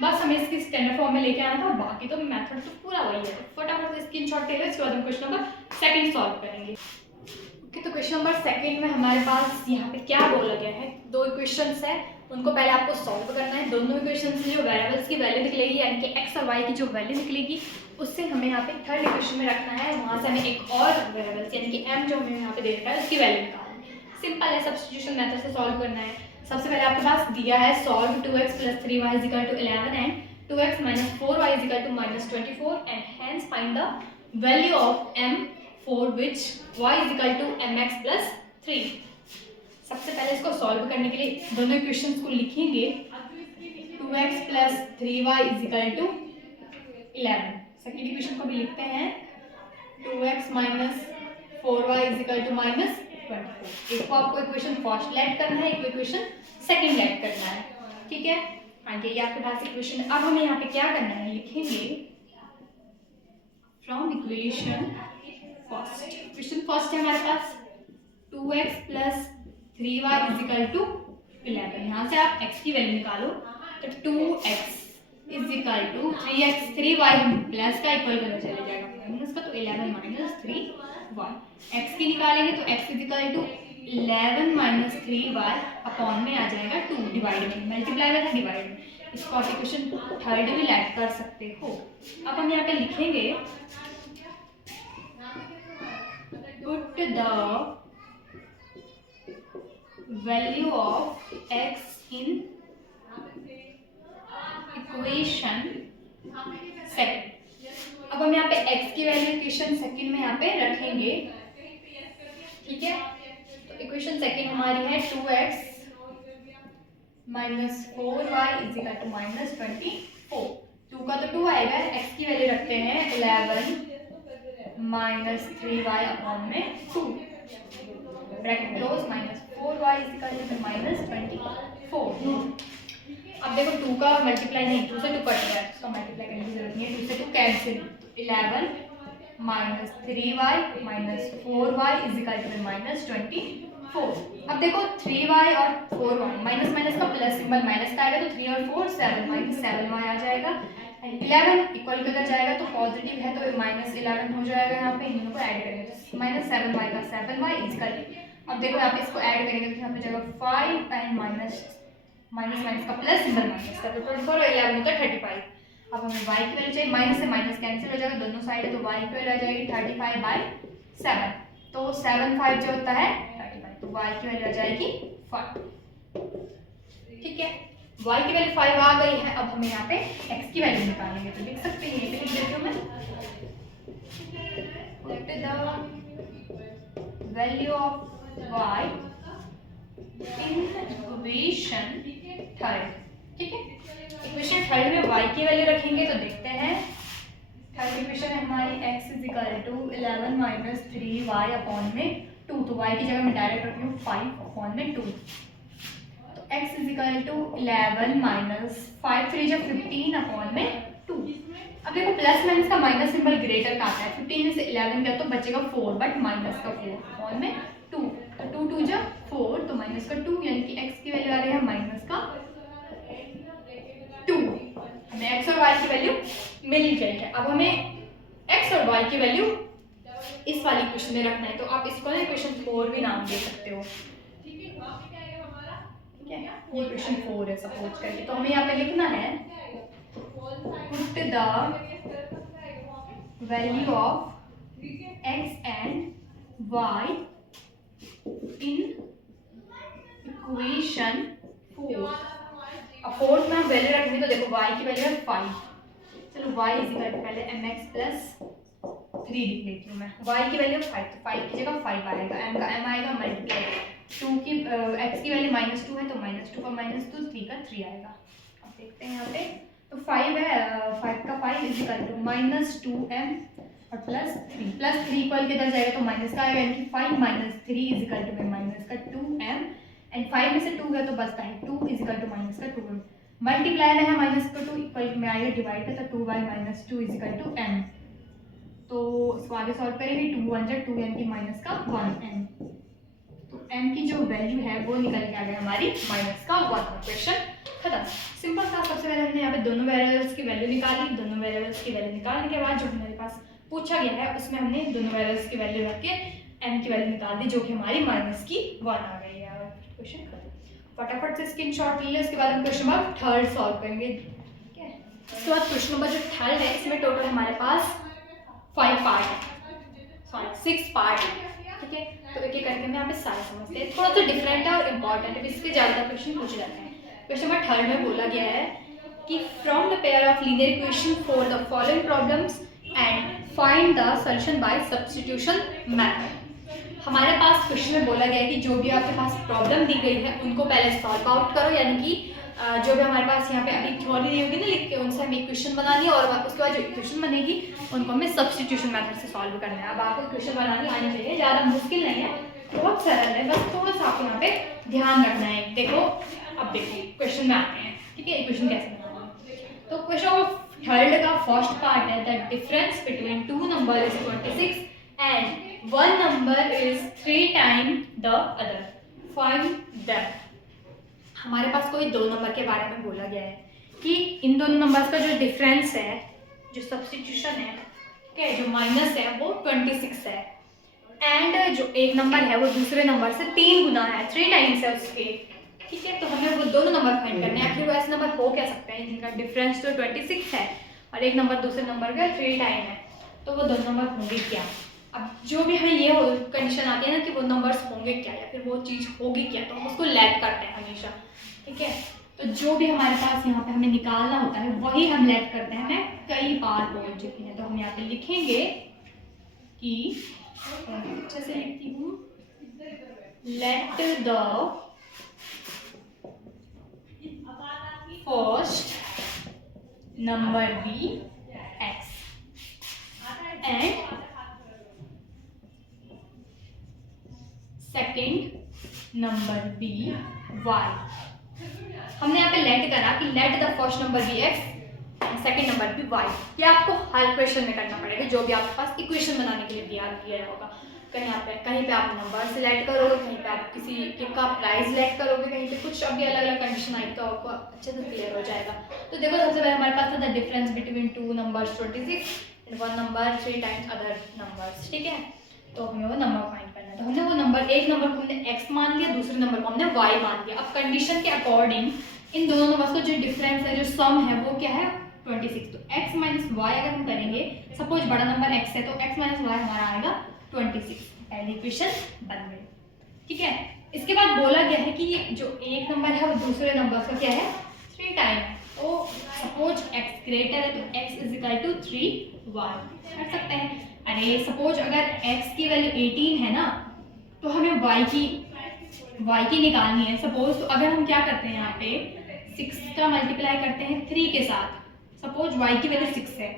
बस हमें इसकी स्टैंडर्ड फॉर्म में लेके आना था, बाकी तो मेथड तो पूरा वही है। फटाफट से स्क्रीनशॉट ले लो, इसके बाद हम क्वेश्चन नंबर सेकंड सॉल्व करेंगे। ओके, तो क्वेश्चन नंबर सेकंड में हमारे पास यहाँ पे क्या बोला गया है, 2 इक्वेशंस है, उनको पहले आपको सॉल्व करना है। दोनों इक्वेशंस से जो वेरिएबल्स की वैल्यू निकलेगी यानी कि x और y की जो वैल्यू निकलेगी उससे हमें यहाँ पे थर्ड इक्वेशन में रखना है, वहाँ से हमें एक और वेरिएबल्स यानी कि m जो हमें यहाँ पे दे रखा है उसकी वैल्यू निकालनी है। सिंपल है, सब्स्टिट्यूशन मेथड से सॉल्व करना है। सबसे पहले आपके पास दिया है solve 2x + 3y = 11 and 2x - 4y = -24 and hence find the value of m for which y = mx + 3। सबसे पहले इसको सॉल्व करने के लिए दोनों इक्वेशंस को लिखेंगे 2x + 3y = 11। सेकंड इक्वेशन को भी लिखते हैं 2x - 4y = -24। एक को आपको इक्वेशन फर्स्ट लेट करना है, एक को इक्वेशन सेकंड लेट करना है। ठीक है, हाँ ये आपके पास इक्वेशन। अब हमें यहाँ पे क्या करना है, लिखेंगे from equation first. Equation first है हमारे पास 2x + 3y = 11। यहाँ से आप x की वैल्यू निकालो तो 2x = 3x 3y हम प्लस का इक्वल करना चले जाएगा माइनस का, तो 11 - 3y। x की निकालेंगे तो x = 11 - 3y अपॉन में आ जाएगा 2 डिवाइड में, मल्टीप्लाई में था डिवाइड में। इसको आप इक्वेशन थर्ड भी लेट कर सकते हो। अब हम यहाँ पे लिखेंगे put the value of x in equation second। अब हम यहाँ पे x की वैल्यू इक्वेशन सेकंड में यहाँ पे रखेंगे। ठीक है, तो इक्वेशन सेकंड हमारी है 2x - 4y = -24। 2 का तो 2 आएगा, x की वैल्यू रखते हैं 11 माइनस 3y अपॉन में 2 bracket close minus 4y is equal to minus 24। अब देखो 2 का मल्टीप्लाई नहीं, 2 से 2 कट गया, इसका मल्टीप्लाई करने की जरूरत नहीं है, 2 से 2 cancel, 11 minus 3y minus 4y is equal to minus 24। अब देखो 3y और 4y माइनस माइनस का प्लस सिंबल माइनस का आएगा तो 3 और 4 7y, 7y आ जाएगा एंड 11 इक्वल किधर जाएगा तो पॉजिटिव है तो माइनस 11 हो जाएगा, यहाँ पे इन दोनों को ऐड करेंगे तो माइनस 7y का 7y इज इक्वल। अब देखो यहाँ पे इसको ऐड करेंगे तो यहाँ पे जाएगा 5 एंड माइनस माइनस का प्लस सिंबल माइनस का तो 24 और 11 होता है 35। अब हमें y की वैल्यू चाहिए, माइनस से माइनस कैंसिल हो जाएगा दोनों साइड है तो y की वैल्यू आ जाएगी 35/7 तो 7 5 जो होता है 35 तो y की वैल्यू आ जाएगी 5। ठीक है, y की वैल्यू 5 आ गई है। अब हमें यहाँ पे x की वैल्यू निकालेंगे तो लिख सकते हैं, ये पे लिख देती हूँ मैं, put the value of y in equation third. ठीक है, इक्वेशन थर्ड में y की वैल्यू रखेंगे तो देखते हैं थर्ड इक्वेशन है हमारी x is equal to 11 minus 3y upon में 2 तो y की जगह मैं डायरेक्ट रखी हूँ 5 अपॉन में 2 तो x is equal to 11 minus 5 3 जब 15 अपॉन में 2। अब देखो प्लस माइनस का माइनस सिंबल ग्रेटर का आता है, 15 से 11 का तो बचेगा 4 बट माइनस का 4 अपॉन में 2 तो 2 2 जब 4 तो माइनस का 2 यानी कि x की वैल्यू आ रही है माइनस का 2। हमें x और y की वैल्यू मिल गई है। अब हमें x और y की वैल्यू इस वाली इक्वेशन में रखना है तो आप इसको ना इक्वेशन 4 भी नाम दे सकते हो। ठीक है, ये इक्वेशन 4 है सपोज करके, तो हमें यहाँ पे लिखना है put the value of x and y in equation 4। अब फोर्थ में हम वैल्यू रखेंगे तो देखो y की वैल्यू है 5, चलो y इज इक्वल टू पहले mx प्लस 3 लिख लेती हूँ मैं, y की वैल्यू 5 तो 5 की जगह 5 आएगा, m का m आएगा मल्टीप्लाई 2 की x की वैल्यू -2 है तो -2 का -2 3 का 3 आएगा। अब देखते हैं यहाँ पे तो 5 है, 5 का 5 इज इक्वल टू -2m और +3 इक्वल किधर जाएगा तो माइनस का आएगा यानी कि 5 - 3 इज इक्वल टू माइनस का 2m एंड 5 में से 2 गया तो बचता है 2 इज इक्वल टू माइनस का 2m, मल्टीप्लाई में है माइनस का 2 इक्वल में आएगा डिवाइड है तो 2/-2 इज इक्वल टू m। तो इसको आगे सॉल्व करेंगे 2 1 जा 2 यानी कि माइनस का 1m, तो m की जो वैल्यू है वो निकल के आ गई हमारी माइनस का 1। क्वेश्चन खत्म, सिंपल था। सबसे पहले हमने यहाँ पे दोनों वेरिएबल्स की वैल्यू निकाली, दोनों वेरिएबल्स की वैल्यू निकालने के बाद जो हमारे पास पूछा गया है उसमें हमने दोनों वेरिएबल्स की वैल्यू रख के m की वैल्यू निकाल दी जो कि हमारी माइनस की 1 आ गई है। क्वेश्चन खत्म, फटाफट से स्क्रीनशॉट ले लिया, उसके बाद हम क्वेश्चन नंबर थर्ड सॉल्व करेंगे। ठीक है, उसके बाद क्वेश्चन नंबर जो थर्ड है इसमें टोटल हमारे पास 6 पार्ट है। ठीक है, तो एक एक करके मैं यहाँ पे सारे समझते हैं, थोड़ा सा डिफरेंट है और इम्पॉर्टेंट है, इसके ज़्यादा क्वेश्चन पूछे जाते हैं। क्वेश्चन नंबर थर्ड में बोला गया है कि from the pair of linear equation for the following problems and find the solution bye substitution method. हमारे पास क्वेश्चन में बोला गया है कि जो भी आपके पास प्रॉब्लम दी गई है उनको पहले सॉल्व आउट करो, यानी कि जो भी हमारे पास यहाँ पे अभी थ्योरी दी होगी ना लिख के उनसे हमें इक्वेशन बनानी है और उसके बाद जो इक्वेशन बनेगी उनको हमें सब्स्टिट्यूशन मेथड से सॉल्व करना है। अब आपको इक्वेशन बनानी आनी चाहिए, ज़्यादा मुश्किल नहीं है, बहुत सरल है, बस थोड़ा सा आपको यहाँ पे ध्यान रखना है। देखो अब देखो क्वेश्चन में आते हैं। ठीक है, इक्वेशन कैसे बनाना है, तो क्वेश्चन ऑफ थर्ड का फर्स्ट पार्ट है the difference between 2 number is 26 and 1 number is 3 time the other, find that. हमारे पास कोई दो नंबर के बारे में बोला गया है कि इन दोनों नंबर्स का जो डिफरेंस है, जो सब्स्टिट्यूशन है, ठीक है, जो माइनस है वो 26 है एंड जो एक नंबर है वो दूसरे नंबर से 3 गुना है, 3 टाइम्स है उसके। ठीक है, तो हमें वो दोनों नंबर फाइंड करने हैं। आखिर वो ऐसे नंबर हो क्या सकते हैं जिनका डिफरेंस तो 26 है और एक नंबर दूसरे नंबर का 3 टाइम है, तो वो दोनों नंबर होंगे क्या। अब जो भी हमें ये कंडीशन आती है ना कि वो नंबर्स होंगे क्या या फिर वो चीज़ होगी क्या, तो हम उसको लेट करते हैं हमेशा। ठीक है, तो जो भी हमारे पास यहाँ पे हमें निकालना होता है वही हम लेट करते हैं। मैं कई बार बोल चुकी है, तो हम यहाँ पे लिखेंगे कि अच्छे से लिखती हूँ, let the first number be x and second number be y. हमने यहाँ पे लेट करा कि let the first number be x, second number be y. ये आपको हर क्वेश्चन में करना पड़ेगा जो भी आपके पास इक्वेशन बनाने के लिए दिया गया होगा। कहीं पे आप नंबर सिलेक्ट करोगे, कहीं पे आप किसी का प्राइस सिलेक्ट करोगे, कहीं पे कुछ अभी अलग अलग कंडीशन आई तो आपको अच्छे से क्लियर हो जाएगा। तो देखो सबसे पहले हमारे पास था the difference between two numbers 26 and one number 3 times other numbers. ठीक है, तो हमें वो नंबर फाइंड करना है। तो हमने वो नंबर, एक नंबर को हमने x मान लिया, दूसरे नंबर को हमने y मान लिया। अब कंडीशन के अकॉर्डिंग इन दोनों नंबर्स को जो डिफरेंस है, जो सम है वो क्या है 26। तो x माइनस वाई अगर हम करेंगे, सपोज बड़ा नंबर x है तो x माइनस वाई हमारा आएगा 26। पहली इक्वेशन बन गई। ठीक है, इसके बाद बोला गया है कि जो एक नंबर है वो दूसरे नंबर का क्या है 3 टाइम है। तो सपोज x ग्रेटर है तो x is equal to 3y कर सकते हैं। अरे सपोज अगर x की वैल्यू 18 है ना, तो हमें y की निकालनी है सपोज। तो अगर हम क्या करते हैं यहाँ पे 6 का मल्टीप्लाई करते हैं 3 के साथ। सपोज y की वैल्यू 6 है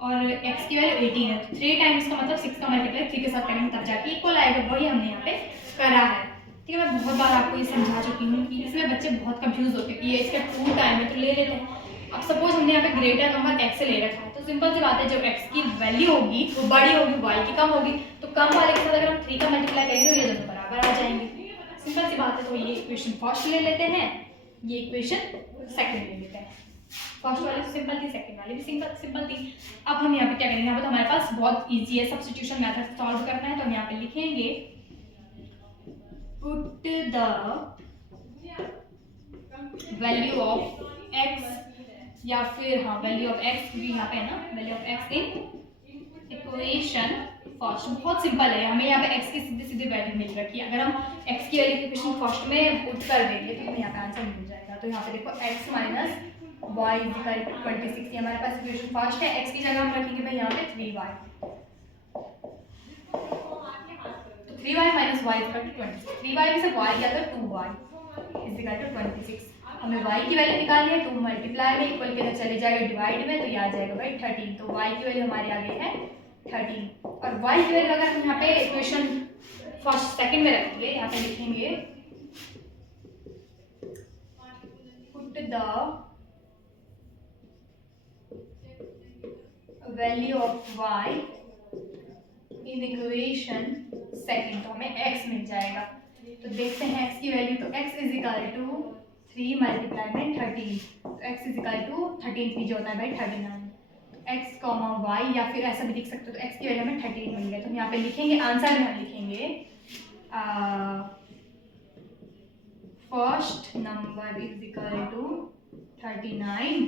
और x की वैल्यू 18 है, तो 3 टाइम्स का मतलब 6 का मल्टीप्लाई 3 के साथ करेंगे तब जाके इक्वल आएगा। वही हमने यहाँ पे करा है। ठीक है, मैं बहुत बार आपको ये समझा चुकी हूँ कि इसमें बच्चे बहुत कंफ्यूज होते हैं कि ये इसका 2 टाइम है तो ले लेते हैं। अब सपोज हमने यहाँ पे ग्रेटर नंबर x से ले रखा है, तो सिंपल सी बात है जब x की वैल्यू होगी वो बड़ी होगी, y की कम होगी, तो कम वाले के साथ अगर हम 3 का मल्टीप्लाई करेंगे तो ये दोनों बराबर आ जाएंगे। सिंपल सी बात है। तो ये इक्वेशन फर्स्ट ले लेते हैं, ये इक्वेशन सेकंड ले लेते हैं। फर्स्ट वाली तो सिंपल थी, सेकंड वाली भी सिंपल थी। अब हम यहाँ पे क्या करेंगे, यहाँ पे तो हमारे पास बहुत इजी है, सब्स्टिट्यूशन मेथड सॉल्व करना है। तो हम यहाँ पे लिखेंगे put the value of x, या फिर हाँ वैल्यू ऑफ x भी यहाँ पे है ना, value of x in equation first. बहुत सिंपल है, हमें यहाँ पे x की सीधी सीधी वैल्यू मिल रखी है। अगर हम x की वैल्यू इक्वेशन फर्स्ट में पुट कर देंगे तो हमें यहाँ पे आंसर मिल जाएगा। तो यहाँ पे देखो x minus y equal to 26, ये हमारे पास इक्वेशन फर्स्ट है। x की जगह हम रखेंगे भाई यहाँ पे 3y, तो 3y minus y equal to 26। 3y में से y गया तो 2y इज इक्वल टू 26। हमें y की वैल्यू निकालनी है, 2 मल्टीप्लाई में इक्वल के चले जाएगा डिवाइड में, तो ये आ जाएगा भाई 13। तो y की वैल्यू हमारी आ गई है 13। और y की वैल्यू अगर हम यहाँ पे इक्वेशन फर्स्ट सेकंड में रखेंगे, यहाँ पे लिखेंगे put the value of y in equation second, तो हमें x मिल जाएगा। तो देखते हैं x की वैल्यू, तो x is equal to 3 multiply में 13, तो x इज इक्वल टू 13 3 जो होता है भाई 39। x कॉमा y, या फिर ऐसा भी लिख सकते हो, तो x की वैल्यू हमें 13 मिल गया। तो हम यहाँ पे लिखेंगे आंसर में, हम लिखेंगे first number is equal to 39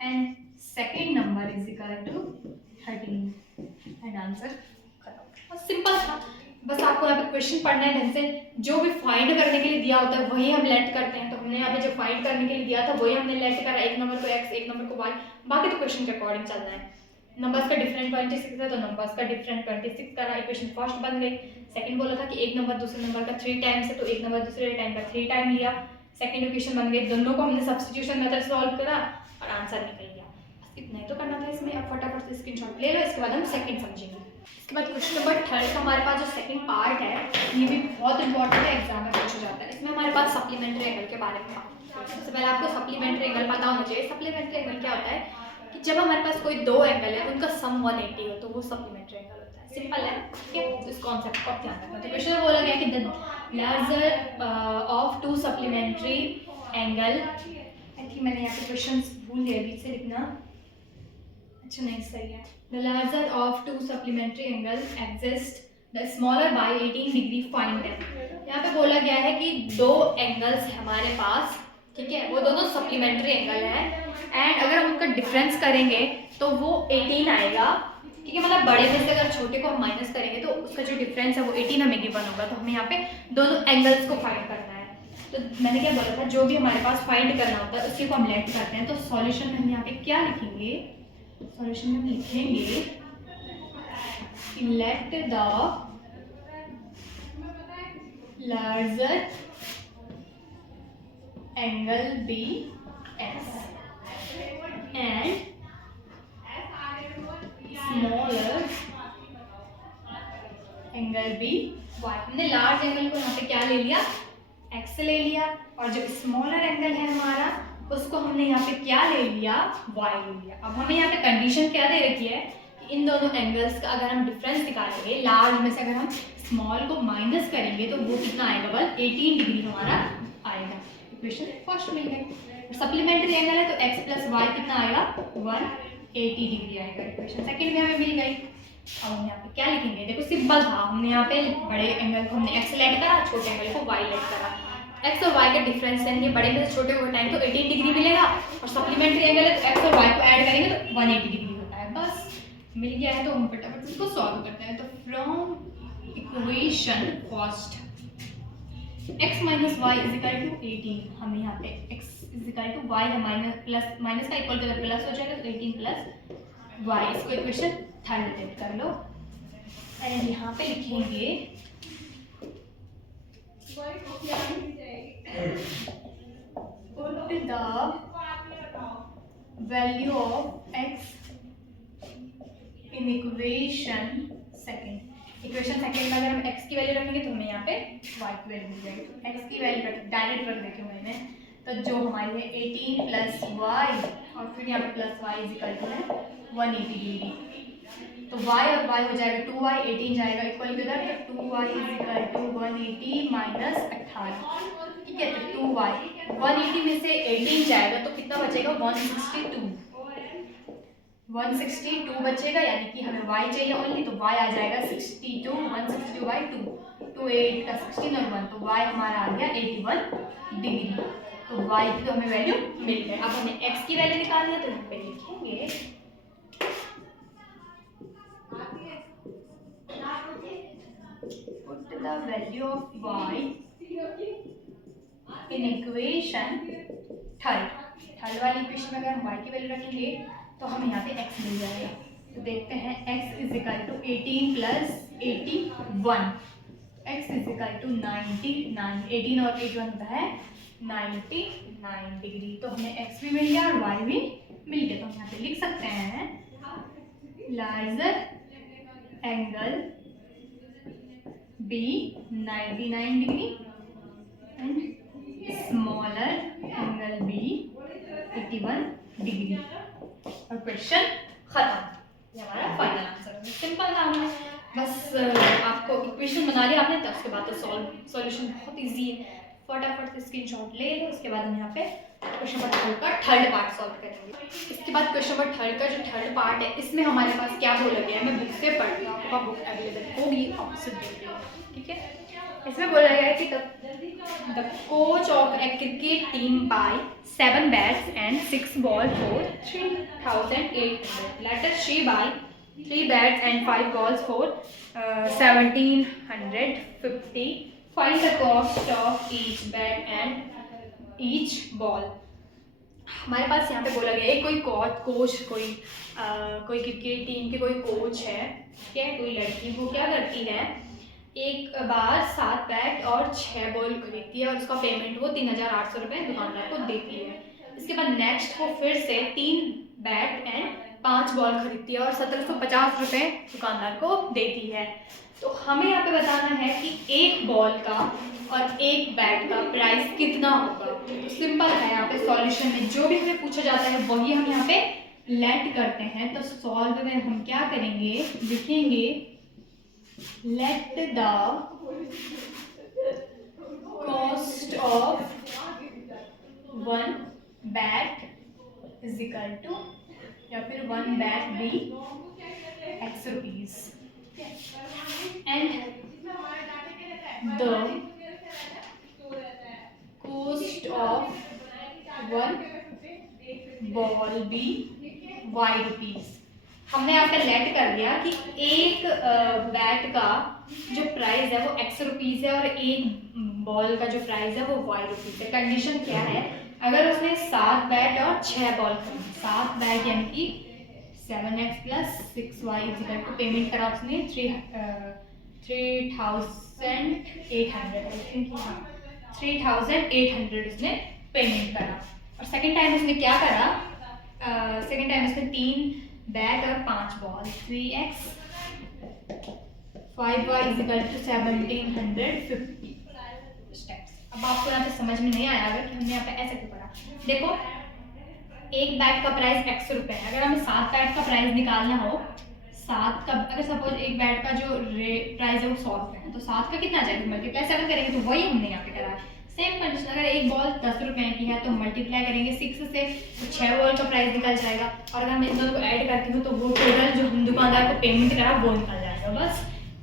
and second number is equal to 13 and answer खत्म। सिंपल था, बस आपको यहाँ पे क्वेश्चन पढ़ना है ढंग से। जो भी फाइंड करने के लिए दिया होता है वही हम लेट करते हैं। तो हमने यहाँ पे जो फाइंड करने के लिए दिया था वही हमने लेट करा, एक नंबर को x एक नंबर को y, बाकी तो क्वेश्चन के अकॉर्डिंग चलना है। नंबर्स का डिफरेंट 26 है तो नंबर्स का डिफरेंट 26 करा, इक्वेशन फर्स्ट बन गई। सेकंड बोला था कि एक नंबर दूसरे नंबर का 3 टाइम्स है तो एक नंबर दूसरे टाइम का 3 टाइम लिया, सेकंड इक्वेशन बन गई। दोनों को हमने सब्स्टिट्यूशन मेथड सॉल्व करा और आंसर निकल गया। बस इतना ही तो करना था इसमें। अब फटाफट से स्क्रीनशॉट ले लो, इसके बाद हम सेकंड समझेंगे। इसके बाद क्वेश्चन नंबर 3 का हमारे पास जो सेकंड पार्ट है ये भी बहुत इंपॉर्टेंट है, एग्जाम में पूछा जाता है। इसमें हमारे पास सप्लीमेंट्री एंगल के बारे में सबसे पहले आपको सप्लीमेंट्री एंगल पता होना चाहिए। सप्लीमेंट्री एंगल क्या होता है कि जब हमारे पास कोई दो एंगल है उनका सम 180 हो तो वो सप्लीमेंट्री एंगल होता है। सिंपल है, ठीक है। इस कॉन्सेप्ट को आप ध्यान रखना। तो क्वेश्चन में बोला गया कि the larger of to supplementary angle, I think मैंने यहाँ पे क्वेश्चन भूल गया बीच से लिखना, अच्छा नहीं सही है। The larger of two supplementary angles exist, the smaller by 18 degree find them। यहाँ पे बोला गया है कि दो एंगल्स हमारे पास, ठीक है, वो दोनों सप्लीमेंट्री एंगल हैं एंड अगर हम उनका डिफरेंस करेंगे तो वो 18 आएगा, ठीक है। मतलब बड़े में से अगर छोटे को हम माइनस करेंगे तो उसका जो डिफरेंस है वो 18 हमें गिवन होगा। तो हमें यहाँ पे दोनों एंगल्स को फाइंड करना है। तो मैंने क्या बोला था, जो भी हमारे पास फाइंड करना होता है उसी को हम लेट करते हैं। तो सॉल्यूशन में हम यहाँ पे क्या लिखेंगे, सॉल्यूशन में लिखेंगे let the larger angle be x and smaller angle be y. हमने लार्ज एंगल को यहाँ पे क्या ले लिया, एक्स ले लिया, और जो स्मॉलर एंगल है हमारा उसको हमने यहाँ पे क्या ले लिया, वाई ले लिया। अब हमें यहाँ पे कंडीशन क्या दे रखी है कि इन दोनों एंगल्स का अगर हम डिफरेंस निकालेंगे, लार्ज में से अगर हम स्मॉल को माइनस करेंगे तो वो कितना आएगा, बल 18 डिग्री हमारा आएगा। इक्वेशन फर्स्ट मिल गई। सप्लीमेंट्री एंगल है तो x प्लस वाई कितना आएगा, 180 डिग्री आएगा। इक्वेशन सेकंड में हमें मिल गई। अब हम यहाँ पे क्या लिखेंगे, देखो सिंपल था, हमने यहाँ पे बड़े एंगल को हमने x लेट करा, छोटे एंगल को y लेट करा। x और y का डिफरेंस है, बड़े में से छोटे को टाइम तो 18 डिग्री मिलेगा, और सप्लीमेंट्री एंगल है तो x और y को ऐड करेंगे तो 180 डिग्री होता है। बस मिल गया है, तो हम फटाफट इसको सॉल्व करते हैं। तो from equation first x minus y is equal to 18, हम यहाँ पे x is equal to y है माइनस का इक्वल टू प्लस हो जाएगा, तो 18 प्लस वाई। इसको इक्वेशन थर्ड लेट कर लो, एंड यहाँ पे लिखेंगे put the value of x in equation second। Equation second में अगर हम x की वैल्यू रखेंगे तो हमें यहाँ पे y की वैल्यू मिल जाएगी। तो x की वैल्यू रख डायरेक्ट रख देती हूँ मैंने, तो जो हमारी है 18 प्लस वाई, और फिर यहाँ पे plus y is equal to है 180 डिग्री। तो y और y हो जाएगा 2y, 18 जाएगा इक्वल टू दैट, तो 2y is equal to 180 minus 18। ठीक है, तो 2y 180 में से 18 जाएगा तो कितना बचेगा, 162 बचेगा, यानी कि हमें y चाहिए ओनली, तो y आ जाएगा 62, 162 बाई 2, 2 8 का 16 और 1, तो y हमारा आ गया 81 डिग्री। तो y की तो हमें वैल्यू मिल गई। अब हमें x की वैल्यू निकालनी है, तो यहाँ पे लिखेंगे put the value of y in equation third वाली इक्वेशन में अगर हम y की वैल्यू रखेंगे तो हमें यहाँ पे x मिल जाएगा। तो देखते हैं x is equal to 18 plus 81, x is equal to 99, 18 और 81 होता है 99 डिग्री। तो हमें x भी मिल गया और y भी मिल गया। तो हम यहाँ पे लिख सकते हैं larger angle B 99 degree and smaller angle B 81 degree. और क्वेश्चन खत्म। ये हमारा फाइनल आंसर है। सिंपल था, हमने बस आपको इक्वेशन बना लिया आपने, तब उसके बाद तो सॉल्यूशन बहुत इजी है। फटाफट से स्क्रीनशॉट ले लो। उसके बाद हम यहाँ पे क्वेश्चन नंबर 3 का थर्ड पार्ट सॉल्व करेंगे। इसके बाद क्वेश्चन नंबर 3 का जो थर्ड पार्ट है, इसमें हमारे पास क्या बोला गया है, मैं बुक से पढ़ रही हूँ, आपके पास बुक अवेलेबल होगी, आप उससे देख लो। ठीक है, इसमें बोला गया है कि the coach of a cricket team buy 7 bats and 6 balls for 3,800. Let us she buy 3 bats and 5 balls for 1,750. Find the cost of each bat and each ball. हमारे पास यहाँ पे बोला गया है कोई कोच कोई क्रिकेट टीम के कोई कोच है, ठीक है, कोई लड़की, वो क्या करती है, एक बार 7 बैट और 6 बॉल खरीदती है और उसका पेमेंट वो 3,800 रुपये दुकानदार को देती है। इसके बाद नेक्स्ट वो फिर से 3 बैट एंड 5 बॉल खरीदती है और 1,750 रुपये दुकानदार को देती है। तो हमें यहाँ पे बताना है कि एक बॉल का और एक बैट का प्राइस कितना होगा। तो सिंपल है, यहाँ पे सॉल्यूशन में जो भी हमें पूछा जाता है वही हम यहाँ पे लेट करते हैं। तो सॉल्व में हम क्या करेंगे, लिखेंगे let the cost of one bat is equal to, या फिर one bat be x rupees and the cost of one ball be y rupees। हमने यहाँ पे लेट कर दिया कि एक बैट का जो प्राइस है वो x रुपीज़ है और एक बॉल का जो प्राइस है वो y रुपीज़ है। कंडीशन क्या है, अगर उसने 7 बैट और 6 बॉल खरीदी, 7 बैट यानी कि 7x plus 6y is equal to, payment करा उसने 3,800 उसने पेमेंट करा। और सेकेंड टाइम उसने क्या करा, सेकेंड टाइम उसने 3 बैट और 5 ball, 3x 5y is equal to 1750 steps. अब आपको यहाँ पे समझ में नहीं आया अगर कि हमने यहाँ पे ऐसे क्यों करा। देखो एक बैट का प्राइस x रुपए है, अगर हमें 7 बैट का प्राइस निकालना हो, 7 का अगर सपोज एक बैट का जो प्राइस है वो 100 रुपए है, तो 7 का कितना जाएगा मल्टीप्लाई 7 करेंगे, तो वही हमने यहाँ पे करा है। सेम कंडीशन, अगर एक बॉल 10 रुपए की है तो मल्टीप्लाई करेंगे 6 से, तो 6 बॉल का प्राइस निकल जाएगा। और अगर मैं इन दोनों को ऐड करती हूँ तो वो टोटल जो हम दुकानदार को पेमेंट करा वो निकल जाएगा। बस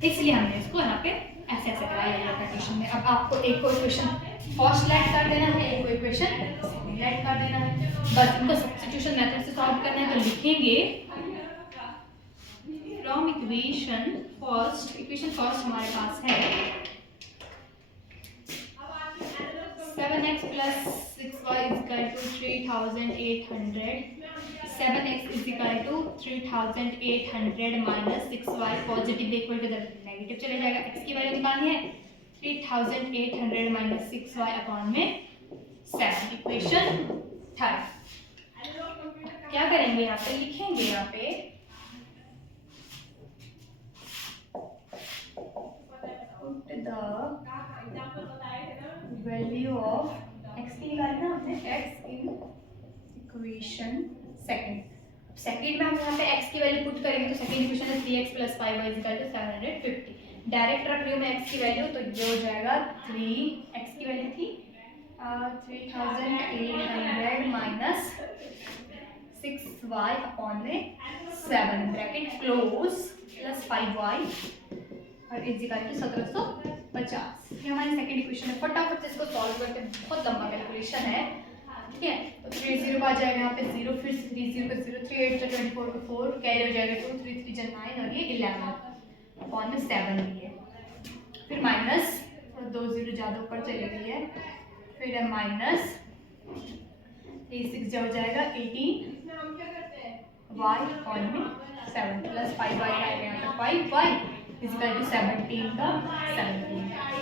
इसलिए हमने इसको यहाँ पे ऐसे ऐसे कराया है कंडीशन में। अब आपको एक को इक्वेशन फर्स्ट लेट कर देना है, एक को इक्वेशन सेकंड लेट कर देना है। बस इनको सब्स्टिट्यूशन मेथड से सॉल्व करना है, तो लिखेंगे फ्रॉम इक्वेशन फर्स्ट हमारे पास है 7x plus 6y is equal to 3800, 7x is equal to 3800 minus 6y positive equal to the negative चले जाएगा। x की वैल्यू निकालनी है 3800 minus 6y अपॉन में 7, इक्वेशन थर्ड। क्या करेंगे यहाँ पे, लिखेंगे यहाँ पे put the value of x की निकालना हमने, x in equation second. Second में हम यहाँ पे x की वैल्यू पुट करेंगे, तो सेकंड इक्वेशन है 3x plus 5y is equal to 750। Direct रख रही हूँ मैं x की वैल्यू, तो ये हो जाएगा 3x की वैल्यू थी 3800 माइनस 6y अपॉन में 7 ब्रैकेट क्लोज प्लस 5y और इज इक्वल टू 1750। ये हमारी सेकंड इक्वेशन है। फटाफट से इसको सॉल्व करते हैं, बहुत लंबा कैलकुलेशन है, ठीक है। तो 3 0 आ जाएगा यहाँ पे 0, फिर 3 0 का 0, 3 8 24 का 4 कैरी हो जाएगा 2, 3 3 9 और ये 11 अपॉन में 7 भी है। फिर माइनस 2 0 ज़्यादा ऊपर चली गई है, फिर है माइनस 3 6 हो जाएगा 18 y अपॉन में 7 प्लस 5y आएगा यहाँ पे 5y इज इक्वल टू 17 का 17।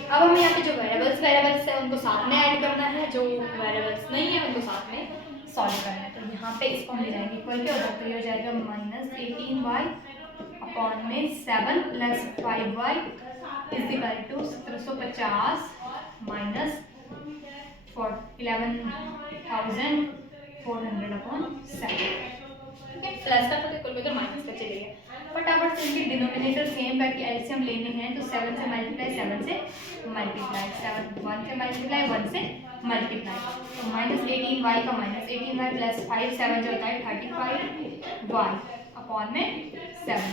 अब हमें यहाँ पे जो वेरिएबल्स है उनको साथ में ऐड करना है, जो वेरिएबल्स नहीं है उनको साथ में सॉल्व करना है। तो यहाँ पे इसको हम ले जाएंगे इक्वल क्या होगा, तो ये हो जाएगा माइनस 18y अपॉन में 7 plus 5y is equal to 1750 minus 11,400 upon 7, ठीक है। प्लस का तो इक्वल में तो माइनस का चलेगा। फटाफट से इनके डिनोमिनेटर सेम करके एलसीएम लेने हैं, तो 7 से मल्टीप्लाई 7 से मल्टीप्लाई 7 1 से मल्टीप्लाई 1 से मल्टीप्लाई, तो माइनस 18y का माइनस 18y प्लस 5 7 जो होता है 35y अपॉन में 7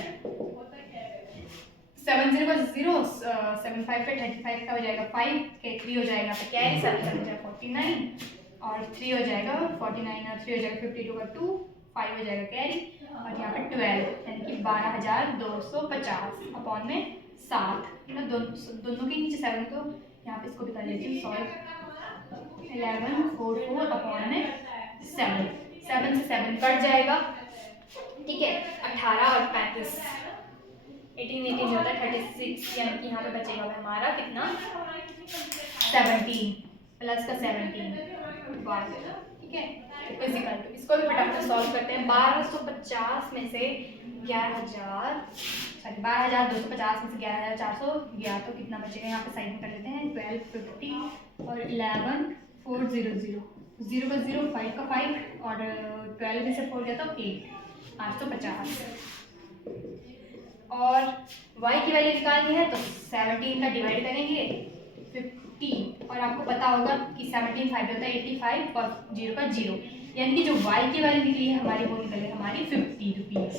7 0 का 0 7 5 पे 35 का हो जाएगा 5 के 3 हो जाएगा पे कैरी 7 7 हो जाएगा 49 और 3 हो जाएगा 49 और 3 हो जाएगा 52 का 2 5 हो जाएगा कैरी और यहाँ पे 12 यानी कि 12,250 अपॉन में 7 ना दोनों के नीचे 7 तो यहाँ पे इसको भी कर लेती हूँ सॉल्व 1144 अपॉन में 7 से 7 कट जाएगा, ठीक है। 18 और 35 18 जो होता है 36 यानी कि यहाँ पे बचेगा हमारा कितना 17 प्लस का 17 बार, ठीक है। फिजिकल टू इसको भी फटाफट सॉल्व करते हैं। 1250 में से 12,250 में से 11,400 गया तो कितना बचेगा, यहाँ पे साइड में कर लेते हैं 1250 और 11,400 0 का 0 5 का 5 और 12 में से 4 गया तो 8 850 और y की वैल्यू निकालनी है तो 17 का डिवाइड करेंगे 50 और आपको पता होगा कि 17 5 होता है 85 और 0 का 0 यानी कि जो y की वैल्यू निकली है हमारी वो निकल गई हमारी 50 रुपीज़।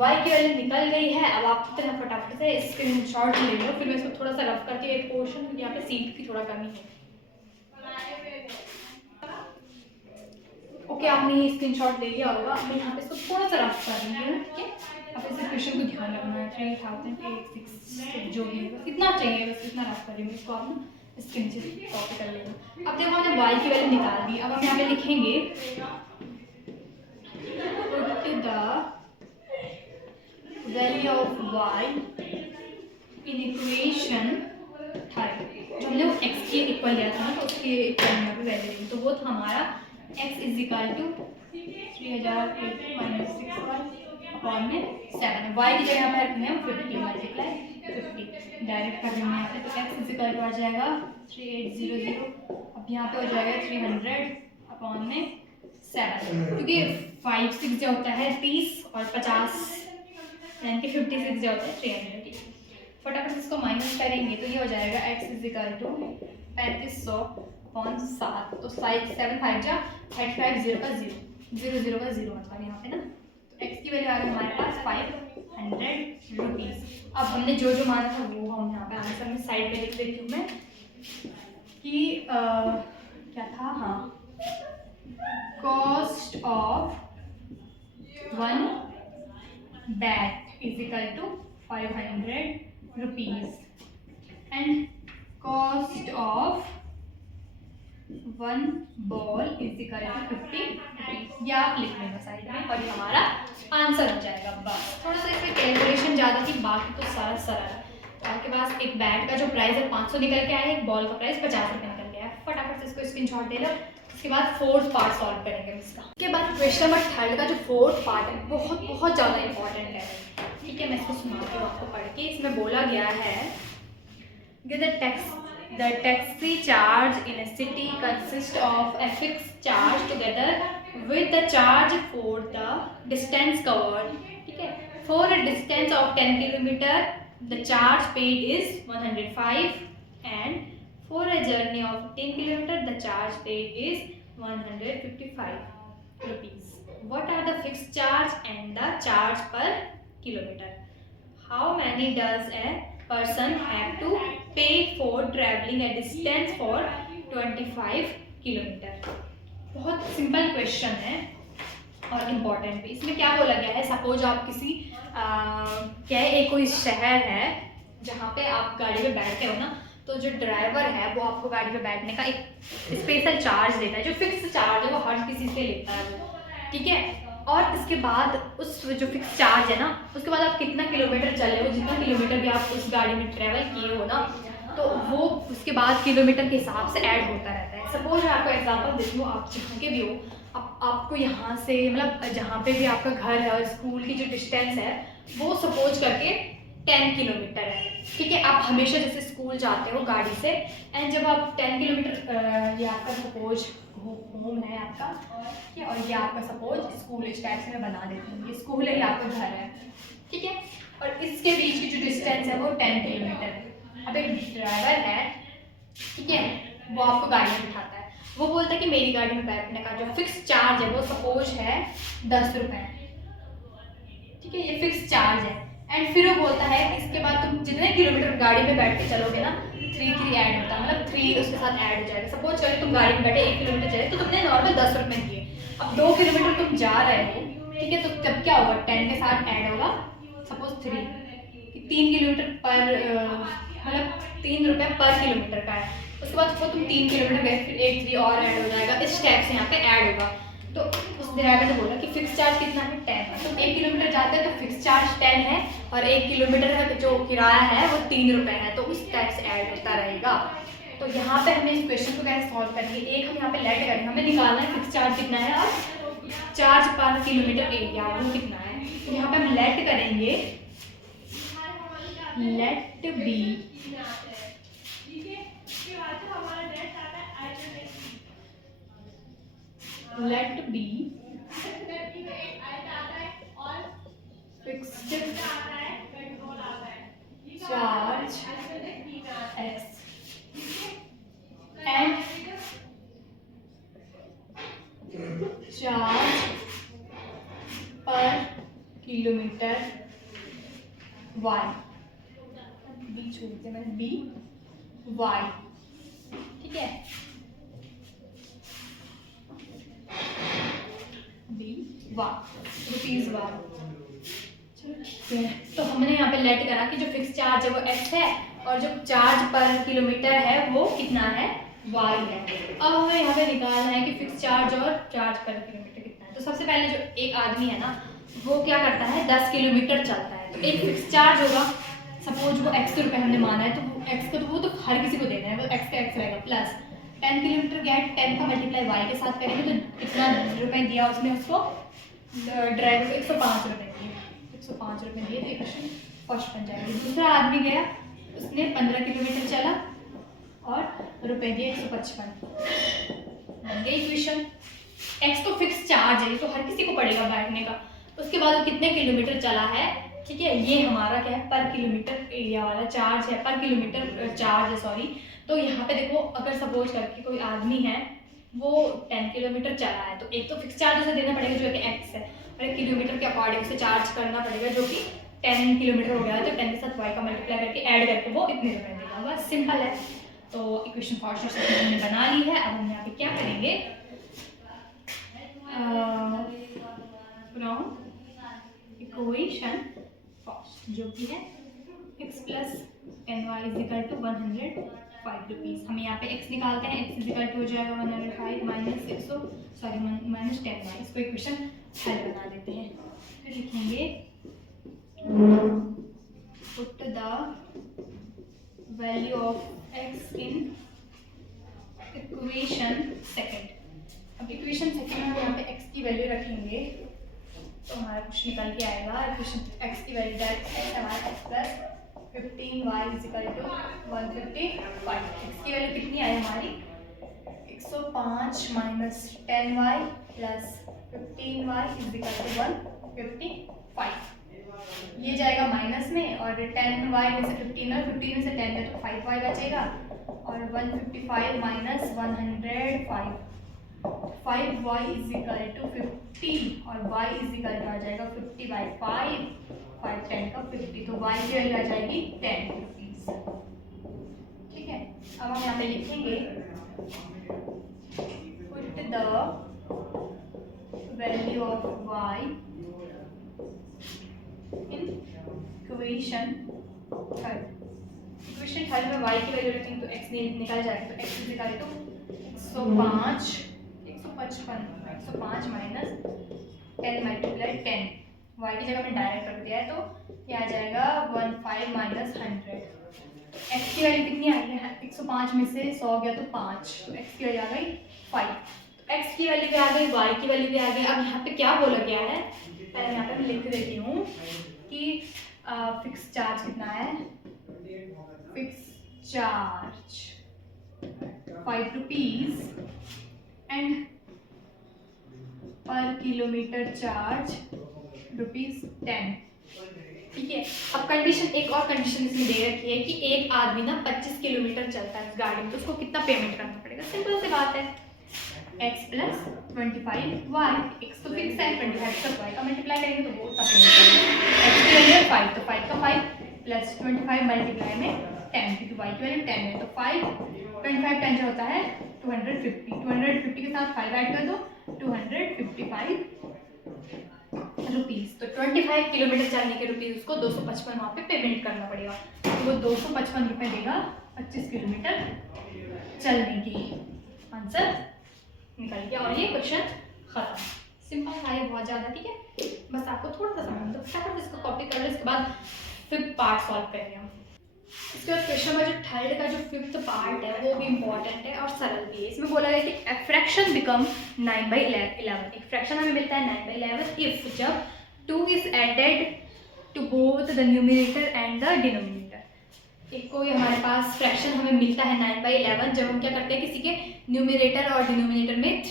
y की वैल्यू निकल गई है। अब आप कितना फटाफट से स्क्रीनशॉट ले लो, फिर मैं इसको थोड़ा सा रफ करके एक पोर्शन यहाँ पे सीट की थोड़ा कमी है। ओके आपने ये स्क्रीनशॉट ले लिया होगा, मैं यहाँ पे इसको थोड़ा सा रफ कर रही हूँ, ठीक है। अब इस क्वेश्चन को ध्यान रखना है 3086 जो भी है कितना चाहिए बस इतना रफ करेंगे, इसको आप इसके नीचे कॉपी कर लेंगे। अब देखो हमने y की वैल्यू निकाल दी। अब हम यहाँ पे लिखेंगे put the value of y in equation third. जो हमने वो x के इक्वल लिया था ना तो उसके इक्वल यहाँ पे वैल्यू लेंगे, तो वो था हमारा x is equal to 3080 minus 6y upon में 7, y की जगह यहाँ पे रखनी है 50 मल्टीप्लाई 50, डायरेक्ट कर लेंगे यहाँ पे। तो x इज इक्वल टू आ जाएगा 3800, अब यहाँ पे हो जाएगा 300 अपॉन में 7, क्योंकि 5 6 जो होता है 30 और 50 यानी कि 56 जो होता है 300। फटाफट से इसको माइनस करेंगे तो ये हो जाएगा x is equal to 3500 upon 7, तो 7 5 जा 35 0 का 0 0 0 का 0 मतलब यहाँ पे ना। तो x की वैल्यू आ गई हमारे पास 500 रुपीज़। अब हमने जो जो माना था वो हम यहाँ पे आंसर में साइड पे लिख देती हूँ मैं कि क्या था, हाँ, cost of 1 bat is equal to 500 rupees and cost of 1 ball is equal to 50 rupees. या आप लिख लेना साइड में और ये हमारा आंसर हो जाएगा। बस थोड़ा सा इसमें कैलकुलेशन ज़्यादा थी, बाकी तो सारा सरल। तो आपके पास एक बैट का जो प्राइस है 500 निकल के आया है, एक बॉल का प्राइस 50 रुपये निकल के आया है। फटाफट से इसको स्क्रीनशॉट ले लो। उसके बाद फोर्थ पार्ट सॉल्व करेंगे इसका। उसके बाद क्वेश्चन नंबर 3 का जो फोर्थ पार्ट है बहुत बहुत ज़्यादा इंपॉर्टेंट है। ठीक है, मैं इसको सुनाती हूँ आपको पढ़ के। इसमें बोला गया है the taxi charge in a city consists of a fixed charge together with the charge for the distance covered. ठीक है, for a distance of 10 kilometer the charge paid is 105 and for a journey of 10 kilometer the charge paid is 155 rupees. What are the fixed charge and the charge per kilometer? How many does a person have to pay for traveling a distance for 25 kilometre? बहुत simple question है और important भी। इसमें क्या बोला गया है, suppose आप किसी क्या एक कोई शहर है जहाँ पे आप गाड़ी में बैठते हो ना, तो जो ड्राइवर है वो आपको गाड़ी में बैठने का एक स्पेशल चार्ज देता है, जो फिक्स चार्ज है वो हर किसी से लेता है वो। ठीक है, और इसके बाद उस जो फिक्स चार्ज है ना, उसके बाद आप कितना किलोमीटर चले हो, जितना किलोमीटर भी आप उस गाड़ी में ट्रैवल किए हो ना, तो वो उसके बाद किलोमीटर के हिसाब से ऐड होता रहता है। सपोज मैं आपको एग्जांपल देती हूँ, आप जहाँ के भी हो, आपको यहाँ से मतलब जहाँ पे भी आपका घर है और स्कूल की जो डिस्टेंस है वो सपोज करके 10 किलोमीटर है। ठीक है, आप हमेशा जैसे स्कूल जाते हो गाड़ी से, एंड जब आप 10 किलोमीटर ये आपका सपोज होम है आपका, ठीक है, और ये आपका सपोज स्कूल इस टाइप से मैं बना देती हूँ, ये स्कूल है, ये आपका घर है। ठीक है, और इसके बीच की जो डिस्टेंस है वो 10 किलोमीटर है। अब एक ड्राइवर है, ठीक है, वो आपको गाड़ी में बिठाता है, वो बोलता है कि मेरी गाड़ी में बैठने का जो फिक्स चार्ज है वो सपोज है 10 रुपये। ठीक है, ये फिक्स चार्ज है। एंड फिर वो बोलता है कि इसके बाद तुम जितने किलोमीटर गाड़ी में बैठ के चलोगे ना, 3 ऐड होता है, मतलब 3 उसके साथ ऐड हो जाएगा। सपोज करें तुम गाड़ी में बैठे 1 किलोमीटर चले तो तुमने नॉर्मल 10 रुपये दिए। अब 2 किलोमीटर तुम जा रहे हो, ठीक है, तो तब क्या होगा, 10 के साथ ऐड होगा सपोज 3 किलोमीटर पर मतलब 3 रुपये पर किलोमीटर का है। उसके बाद वो तुम 3 किलोमीटर गए, फिर 1 3 और ऐड हो जाएगा, इस टाइप से यहाँ पे ऐड होगा। तो उस ड्राइवर ने बोला कि फिक्स चार्ज कितना है, 10 है। तो 1 किलोमीटर जाते हैं तो फिक्स चार्ज 10 है, और 1 किलोमीटर का जो किराया है वो 3 रुपये है, तो उस टाइप से ऐड होता रहेगा। तो यहाँ पे हमें इस क्वेश्चन को कैसे सॉल्व करेंगे, एक हम यहाँ पे लेट करेंगे, हमें निकालना है फिक्स चार्ज कितना है और चार्ज पर किलोमीटर एरिया वो कितना है। तो यहाँ पे हम लेट करेंगे, let be let be fixed charge x and charge per kilometre y, b छोड़ दिया मैंने, b y। ठीक है, रुपीज वार। चलो ठीक है, तो हमने यहाँ पे लेट करा कि जो फिक्स चार्ज है वो x है और जो चार्ज पर किलोमीटर है वो कितना है, y है। अब हमें यहाँ पे निकालना है कि फिक्स चार्ज और चार्ज पर किलोमीटर कितना है। तो सबसे पहले जो एक आदमी है ना, वो क्या करता है, 10 किलोमीटर चलता है, तो एक फिक्स चार्ज होगा, सपोज वो x रुपये हमने माना है, तो x को तो वो तो हर किसी को देना है, वो x का x रहेगा, प्लस 10 किलोमीटर गया, 10 का मल्टीप्लाई y के साथ करेंगे तो कितना रुपए दिया उसने उसको, ड्राइवर को 105 रुपये दिए। 105 रुपये दिए तो इक्वेशन फर्स्ट बन जाएगी। दूसरा आदमी गया, उसने 15 किलोमीटर चला और रुपए दिए 155, बन गई इक्वेशन। एक्स तो फिक्स चार्ज है, तो हर किसी को पड़ेगा बैठने का। उसके बाद वो कितने किलोमीटर चला है, ठीक है, ये हमारा क्या है, पर किलोमीटर एरिया वाला चार्ज है, पर किलोमीटर चार्ज है सॉरी। तो यहाँ पे देखो, अगर सपोज करके कोई आदमी है वो 10 किलोमीटर चला है, तो एक तो फिक्स चार्ज उसे देना पड़ेगा जो कि एक्स है, और 1 किलोमीटर के अकॉर्डिंग से चार्ज करना पड़ेगा जो कि 10 किलोमीटर हो गया है, तो 10 के साथ वाई का मल्टीप्लाई करके ऐड करके वो इतने रुपए देगा। बस सिंपल है। तो इक्वेशन फर्स्ट और सेकंड हमने बना ली है। अब हम यहाँ पे क्या करेंगे, फ्रॉम इक्वेशन फर्स्ट जो कि है x plus ten y is equal to 105 rupees. हम यहाँ पे x निकालते हैं, x इज इक्वल टू हो जाएगा 105 माइनस 100 सॉरी माइनस 10 वाई। इसको इक्वेशन हल बना देते हैं। फिर लिखेंगे put the value of x in equation second. अब इक्वेशन सेकंड में यहाँ पे x की वैल्यू रखेंगे तो हमारा कुछ निकल के आएगा। इक्वेशन x की वैल्यू डायरेक्ट है हमारा x plus 15y is equal to 155। x की वैल्यू कितनी आई हमारी 105 minus 10y plus 15y is equal to 155। ये जाएगा माइनस में और 10y में से 15 और 15 में से 10 है तो 5y बचेगा और 155 minus 105 5y is equal to 50 और y इज इक्वल टू आ जाएगा 50 बाई 5 5 10 का 50, तो y की वैल्यू आ जाएगी 10 रुपीज़। ठीक है, अब हम यहाँ पे लिखेंगे put the value of y in equation third. Equation third में y की वैल्यू रखेंगे तो x निकल जाएगा, तो x is equal to 105 minus 10 multiply 10, y की जगह में डायरेक्ट रख दिया है तो ये आ जाएगा 15 माइनस 100। x की वैल्यू कितनी आ गई है, 105 में से 100 गया तो 5, तो x की वैल्यू आ गई 5। तो x की वैल्यू भी आ गई, y की वैल्यू भी आ गई। अब यहाँ पे क्या बोला गया है, पहले यहाँ पे मैं लिख देती हूँ कि फिक्स चार्ज कितना है, फिक्स चार्ज 5 रुपीज़ एंड पर किलोमीटर चार्ज ₹10। ठीक है, अब कंडीशन, एक और कंडीशन इसमें दे रखी है कि एक आदमी ना 25 किलोमीटर चलता है इस गाड़ी में, तो उसको कितना पेमेंट करना पड़ेगा। सिंपल सी बात है, x प्लस 25y, x तो फिक्स है, 25 तक y का मल्टीप्लाई करेंगे तो वो उतना पेमेंट करेंगे। x की वैल्यू 5 तो 5 का 5 प्लस 25 मल्टीप्लाई में 10, क्योंकि y की वैल्यू 10 है तो 5 25 10 जो होता है 250 के साथ 5 ऐड कर दो 255 रुपीज़। तो 25 किलोमीटर चलने के रुपीज़ उसको 255 वहाँ पे पेमेंट करना पड़ेगा, तो वो 255 रुपये देगा 25 किलोमीटर चलने की। आंसर निकल गया और ये क्वेश्चन खत्म। सिंपल था ये बहुत ज़्यादा। ठीक है, बस आपको थोड़ा सा समझ दो, फटाफट इसको कॉपी कर लो, इसके बाद फिफ्थ पार्ट सॉल्व करेंगे हम। इसके बाद क्वेश्चन नंबर जो थर्ड का जो फिफ्थ पार्ट है वो भी इंपॉर्टेंट है और सरल भी है। इसमें बोला गया कि ए फ्रैक्शन बिकम 9/11। एक फ्रैक्शन हमें मिलता है 9/11 इफ जब 2 is added to both the numerator and the denominator. एक कोई हमारे पास फ्रैक्शन हमें मिलता है 9/11 जब हम क्या करते हैं, किसी के न्यूमरेटर और डिनोमिनेटर में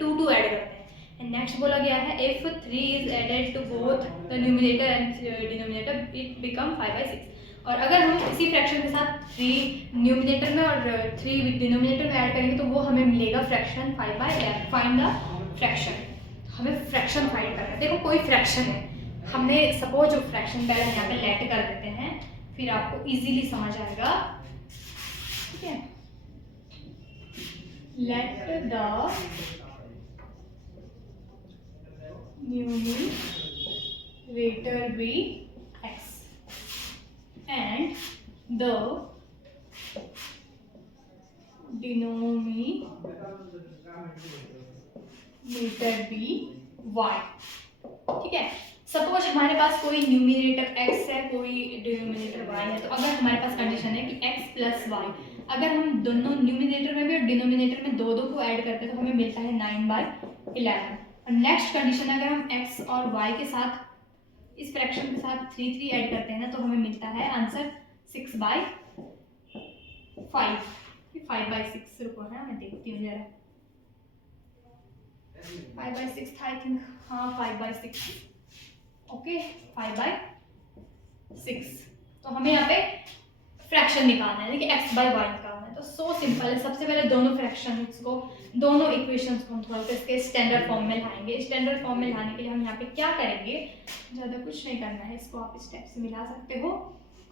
2 ऐड करते हैं। एंड नेक्स्ट बोला गया है if 3 is added to both the numerator and denominator it become 5/6। और अगर हम इसी फ्रैक्शन के साथ 3 न्यूमिनेटर में और 3 डिनोमिनेटर में ऐड करेंगे तो वो हमें मिलेगा फ्रैक्शन 5/11। फाइंड द फ्रैक्शन, हमें फ्रैक्शन फाइंड करना है। देखो कोई फ्रैक्शन है, हमने सपोज जो फ्रैक्शन पहले यहाँ पे लेट कर देते हैं, फिर आपको इजीली समझ आएगा। ठीक है, let the numerator be x and the denominator be y। ठीक है, सपोज हमारे पास कोई न्यूमरेटर x है, कोई डिनोमिनेटर y है, तो अगर हमारे पास कंडीशन है कि x प्लस y, अगर हम दोनों न्यूमरेटर में भी और डिनोमिनेटर में 2 को ऐड करते हैं तो हमें मिलता है 9/11। और नेक्स्ट कंडीशन, अगर हम x और y के साथ इस फ्रैक्शन के साथ 3 ऐड करते हैं ना तो हमें मिलता है आंसर 6/5। 5/6 रुको है, मैं देखती हूँ जरा। 5/6 था आई थिंक, हाँ 5/6। ओके 5/6। तो हमें यहाँ पे फ्रैक्शन निकालना है, देखिए x/y निकालना है। तो सो सिंपल है, सबसे पहले दोनों फ्रैक्शंस को, दोनों इक्वेशंस को हम थोड़ा सा इसके स्टैंडर्ड फॉर्म में लाएंगे। स्टैंडर्ड फॉर्म में लाने के लिए हम यहाँ पे क्या करेंगे, ज़्यादा कुछ नहीं करना है, इसको आप स्टेप से मिला सकते हो।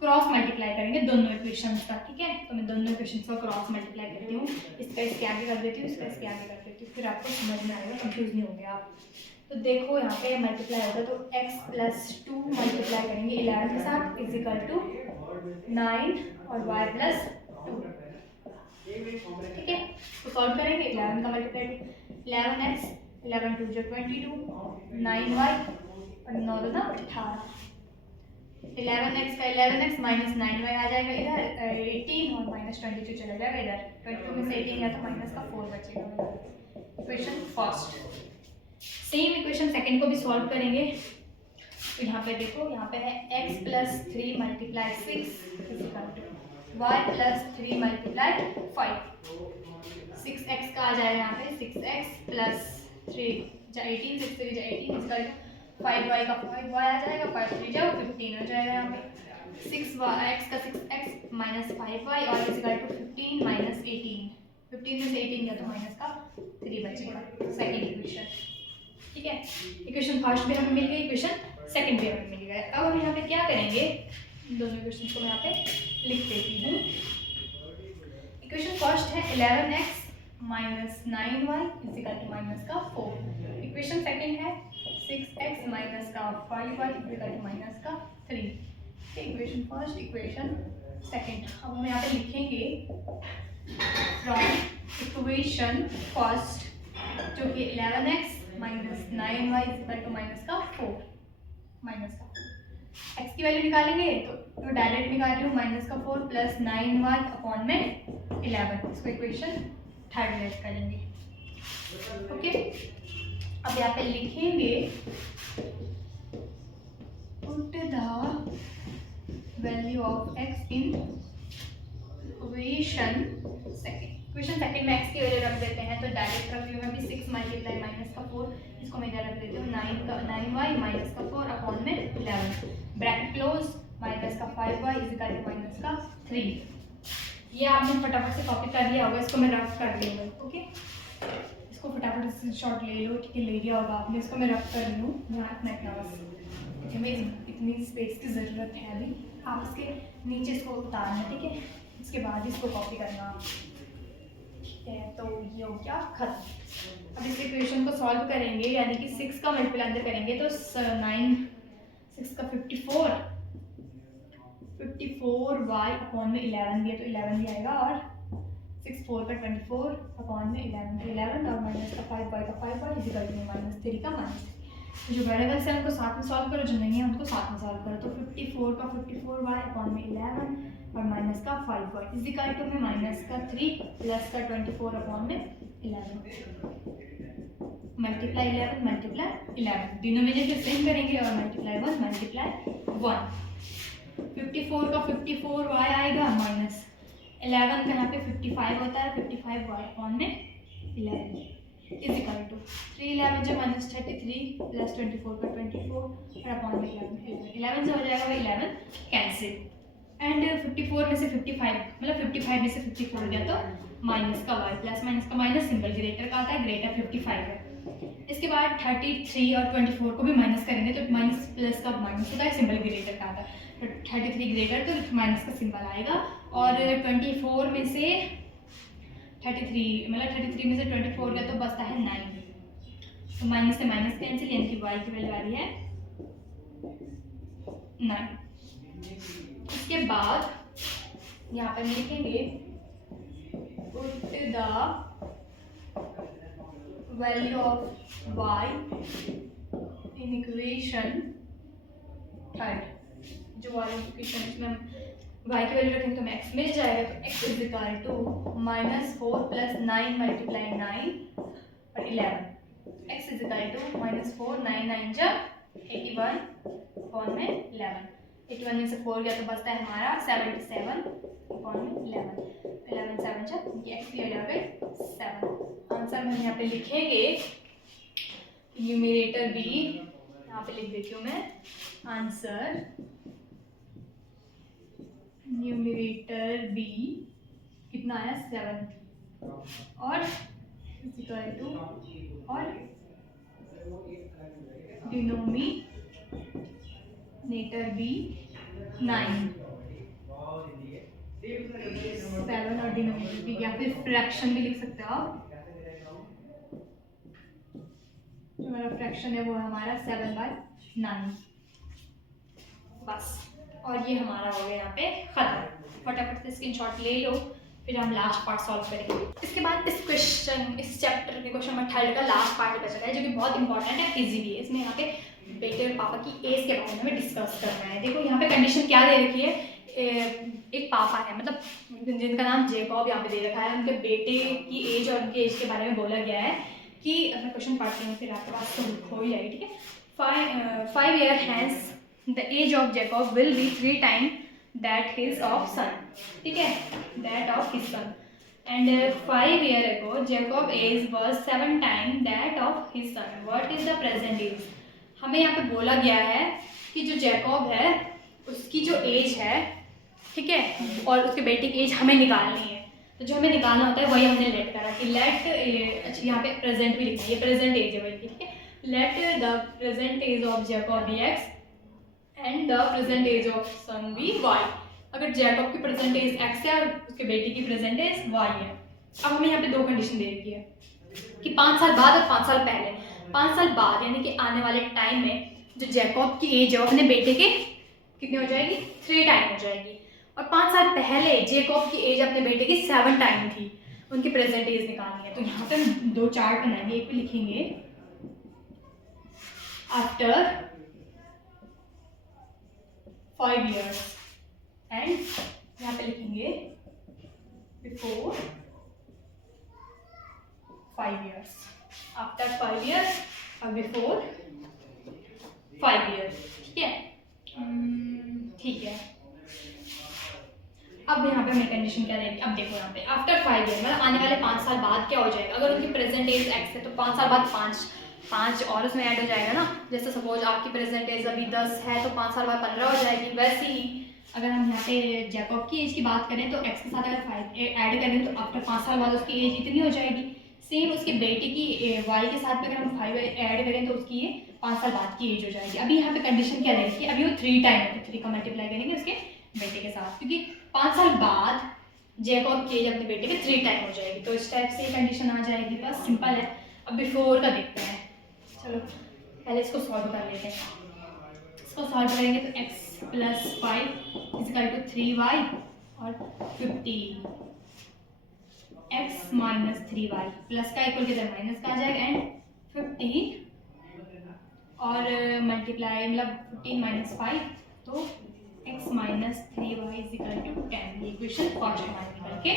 क्रॉस मल्टीप्लाई करेंगे दोनों इक्वेशंस का, ठीक है। तो मैं दोनों इक्वेशंस का क्रॉस मल्टीप्लाई करती हूँ, इसका इसके आगे कर देती हूँ, इसका इसके आगे कर देती हूँ, फिर आपको समझ में आएगा, कंफ्यूज नहीं होंगे आप। तो देखो यहाँ पे मल्टीप्लाई होगा तो x+2 मल्टीप्लाई करेंगे 11 के साथ इज इक्वल टू 9 और y+2, ठीक है। तो सॉल्व करेंगे, 11 का मल्टीप्लाई 11x, 11 2 22, 9y और 9 2 18। 11x का 11x माइनस 9y आ जाएगा इधर 18 और माइनस 22 चला जाएगा इधर। 22 में से 18 गया तो माइनस का 4 बचेगा। Equation first. Same equation second को भी सॉल्व करेंगे। तो यहाँ पे देखो, यहाँ पे है x+3 multiply 6 y+3 multiply 5। 6x का आ जाएगा यहाँ पे 6x प्लस 3 18, 6 3 18 इसका 5y का 5y आ जाएगा, 5 3 15 हो जाएगा यहाँ पे। 6x का 6x माइनस 5y और इक्वल टू 15 माइनस 18। 15 में से 18 गया तो माइनस का 3 बचेगा। सेकंड इक्वेशन, ठीक है। इक्वेशन फर्स्ट भी हमें मिल गई, इक्वेशन सेकंड भी हमें मिल गया। अब हम यहाँ पे क्या करेंगे, दोनों इक्वेशन को मैं यहाँ पे लिख देती हूँ। इक्वेशन फर्स्ट है 11x minus 9y is equal to minus का 4। इक्वेशन सेकंड है 6x माइनस का 5y is equal to minus का 3। Equation first, equation second. अब हम यहाँ पे लिखेंगे फ्रॉम इक्वेशन फर्स्ट, जो कि 11x minus 9y is equal to minus का 4। माइनस का x की वैल्यू निकालेंगे तो डायरेक्ट निकाल रही हूँ, माइनस का 4 प्लस 9y अपॉन में 11। इसको इक्वेशन थर्ड लेट करेंगे, ओके। अब यहाँ पे लिखेंगे put the value of x in equation second. Equation second में x की वैल्यू रख देते हैं, तो डायरेक्ट रख रही हूँ मैं भी 6 मल्टीप्लाई माइनस का 4, इसको मैं इधर रख देती हूँ 9y माइनस का 4 अपॉन में 11 ब्रैकेट क्लोज, माइनस का 5y is equal to minus का 3। ये आपने फटाफट से कॉपी कर लिया होगा, इसको मैं रफ कर दी हूँ, ओके। इसको फटाफट से शॉर्ट ले लो, ठीक है, ले लिया होगा आपने। इसको मैं रफ कर लूँ यहाँ इतना बस, ठीक है। मैं इतनी स्पेस की ज़रूरत है अभी, आप इसके नीचे इसको उतारना, ठीक है। इसके बाद इसको कॉपी करना, ठीक है। तो ये हो गया खत्म। अब इस इक्वेशन को सॉल्व करेंगे, यानी कि 6 का मल्टीप्लाई अंदर करेंगे तो 6 का 54y अपॉन में 11 दिया तो 11 भी आएगा, और 6 4 का 24 अपॉन में 11 तो 11 और माइनस का 5y का 5y is equal to minus 3 का माइनस 3। जो वेरिएबल्स है उनको साथ में सॉल्व करो, जो नहीं है उनको साथ में सॉल्व करो। तो 54 का 54y अपॉन में 11 और माइनस का 5y इज इक्वल टू में माइनस का 3 प्लस का 24 अपॉन में 11 मल्टीप्लाई 11 मल्टीप्लाई 11, डिनोमिनेटर सेम करेंगे और मल्टीप्लाई 1 मल्टीप्लाई 1। 54 का 54y आएगा माइनस 11 का यहाँ पे 55 होता है, 55y अपॉन में 11 इज इक्वल टू 3 11 जो माइनस 33 प्लस 24 का 24 और अपॉन में 11 से हो जाएगा भाई 11 कैंसिल। एंड 54 में से 55 मतलब 55 में से 54 गया तो माइनस का y प्लस माइनस का माइनस सिंबल ग्रेटर का आता है, ग्रेटर 55 है। इसके बाद 33 और 24 को भी माइनस करेंगे तो माइनस प्लस का माइनस होता है, सिंबल ग्रेटर का आता है। तो 33 ग्रेटर तो माइनस का सिंबल आएगा, और 24 में से 33 मतलब 33 में से 24 गया तो बचता है 9, तो माइनस से माइनस कैंसिल, यानी कि y की वैल्यू आ रही है 9। इसके बाद यहाँ पर लिखेंगे put the value of y in equation third. जो वाली इक्वेशन इसमें y की वैल्यू रखेंगे तो हमें x मिल जाएगा, तो x is equal to minus 4 plus 9 multiply 9 और 11। x is equal to minus 4 9 9 जा 81 अपॉन में 11, 81 में से 4 गया तो बचता है हमारा 77 अपॉन में 11, 11 7 जा ये x भी आ जाएगा 7। आंसर हम यहाँ पे लिखेंगे न्यूमरेटर भी, यहाँ पे लिख देती हूँ मैं आंसर न्यूमरेटर बी कितना आया 7 और इक्वल टू और डिनोमिनेटर बी 9, 7 और डिनोमिनेटर बी, या फिर फ्रैक्शन भी लिख सकते हो आप। जो हमारा फ्रैक्शन है वो है हमारा 7/9 बस। और ये हमारा हो गया यहाँ पे खत्म। फटाफट से स्क्रीनशॉट ले लो, फिर हम लास्ट पार्ट सॉल्व करेंगे। इसके बाद इस चैप्टर के क्वेश्चन नंबर 3 का लास्ट पार्ट बचा है जो कि बहुत इंपॉर्टेंट है, इजी भी है। इसमें यहाँ पे बेटे और पापा की एज के बारे में हमें डिस्कस करना है। देखो यहाँ पे कंडीशन क्या दे रखी है, एक पापा है मतलब जिनका नाम जेकॉब यहाँ पे दे रखा है, उनके बेटे की एज और उनके एज के बारे में बोला गया है कि मैं क्वेश्चन पढ़ती हूँ फिर आपके पास तो हो ही जाएगी, ठीक है। 5 year hence the age of Jacob will be 3 times that his of son, ठीक है, that of his son, and 5 year ago Jacob age was 7 times that of his son. What is the present age? हमें यहाँ पे बोला गया है कि जो जैकब है उसकी जो एज है, ठीक है, और उसके बेटे की एज हमें निकालनी है। तो जो हमें निकालना होता है वही हमने लेट करा कि लेट, अच्छा यहाँ पे प्रेजेंट भी लिखना है, ये प्रेजेंट एज है बल्कि, ठीक है। Let the present age of Jacob be x and the present age of son be y. अगर जैकब की प्रेजेंट एज एक्स है और उसके बेटे की प्रेजेंट एज वाई है। अब हमें यहाँ पे दो कंडीशन दे रखी है कि 5 साल बाद और 5 साल पहले। 5 साल बाद यानी कि आने वाले टाइम में जो जैकब की एज है वो अपने बेटे के कितनी हो जाएगी, 3 टाइम हो जाएगी। और 5 साल पहले जेकब की एज अपने बेटे की 7 टाइम थी, उनकी प्रेजेंट एज निकालनी है। तो यहाँ पे हम 2 चार्ट बनाएंगे, एक पे लिखेंगे आफ्टर 5 years एंड यहाँ पे लिखेंगे बिफोर 5 years, आफ्टर 5 years और बिफोर 5 years, ठीक है। ठीक है, अब यहाँ पे हमें कंडीशन क्या देगी। अब देखो यहाँ पे आफ्टर 5 years मतलब आने वाले 5 साल बाद क्या हो जाएगा। अगर उनकी प्रेजेंट एज एक्स है तो 5 साल बाद 5 और उसमें ऐड हो जाएगा ना। जैसे सपोज आपकी प्रेजेंट एज अभी 10 है तो 5 साल बाद 15 हो जाएगी। वैसे ही अगर हम यहाँ पे जैकब की एज की बात करें तो एक्स के साथ अगर 5 ऐड करें तो आफ्टर 5 साल बाद उसकी एज इतनी हो जाएगी। सेम उसके बेटे की वाई के साथ अगर हम 5 ऐड करें तो उसकी ये 5 साल बाद की एज हो जाएगी। अभी यहाँ पे कंडीशन क्या देगी, अभी वो 3 टाइम है तो 3 का मल्टीप्लाई करेंगे उसके बेटे के साथ, क्योंकि 5 साल बाद जैकब की एज अपने बेटे के 3 टाइम हो जाएगी। तो इस टाइप से कंडीशन आ जाएगी, बस सिंपल है। अब बिफोर का देखते हैं, चलो पहले इसको सॉल्व कर लेते हैं। इसको सॉल्व करेंगे तो x + 5 इक्वल टू 3y और 15, x - 3y प्लस का इक्वल किधर माइनस का आ जाएगा एंड 15 और मल्टीप्लाई मतलब 15 - 5 तो x - 3y इक्वल टू 10। ये इक्वेशन फर्स्ट हमारी निकल के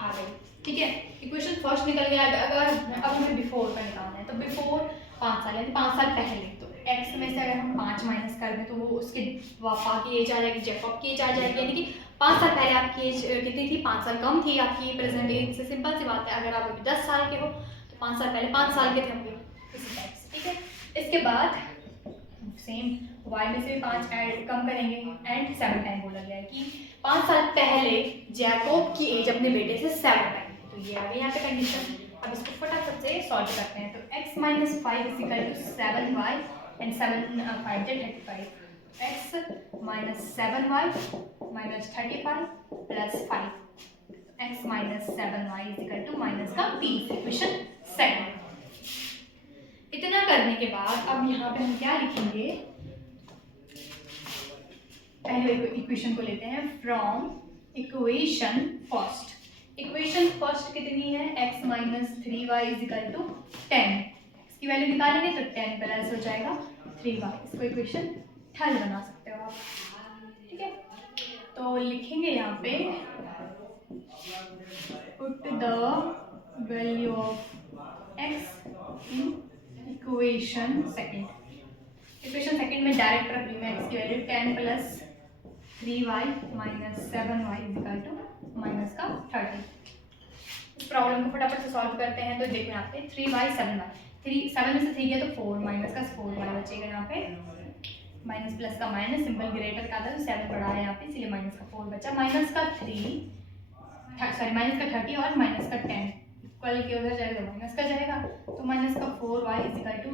आ गई, ठीक है। इक्वेशन फर्स्ट निकल गया। अगर अब हमें बिफोर का निकालना है तो बिफोर 5 साल यानी 5 साल पहले, तो x में से अगर हम 5 माइनस कर दें तो वो उसके पापा की एज आ जाएगी, जैकब की एज आ जाएगी। यानी कि 5 साल पहले आपकी एज कितनी थी, 5 साल कम थी आपकी प्रेजेंट एज से। सिंपल सी बात है, अगर आप अभी 10 साल के हो तो 5 साल पहले 5 साल के थे होंगे, इसी टाइप से, ठीक है। इसके बाद सेम y में से 5 ऐड कम करेंगे एंड 7 टाइम बोला गया है कि 5 साल पहले जैकब की एज अपने बेटे से 7 टाइम। तो ये आ गई यहाँ पे कंडीशन। अब इसको फटाफट से सॉल्व करते हैं। तो x - 5 equal to 7y and 7 5 से 35, x - 7y - 35 plus 5, x - 7y equal to minus का 30, इक्वेशन सेकंड। इतना करने के बाद अब यहाँ पे हम क्या लिखेंगे, पहले इक्वेशन को लेते हैं from equation first. Equation first कितनी है, x - 3y equal to 10। x की वैल्यू निकालेंगे तो 10 प्लस हो जाएगा 3y। इसको इक्वेशन थर्ड बना सकते हो आप, ठीक है। तो लिखेंगे यहाँ पे put the value of x in equation second. Equation second में डायरेक्ट रख ली मैं x की value 10 plus 3y minus 7y equal to minus का 30। इस प्रॉब्लम को फटाफट से सॉल्व करते हैं। तो देखो यहाँ पे 3y 7y 7 में से 3 गया तो 4 माइनस का 4y बचेगा यहाँ पे, माइनस प्लस का माइनस, सिंपल ग्रेटर का था तो 7 बड़ा है यहाँ पे इसलिए माइनस का 4 बचा, माइनस का 30 और माइनस का 10 इक्वल के उधर जाएगा माइनस का जाएगा, तो माइनस का 4y इक्वल टू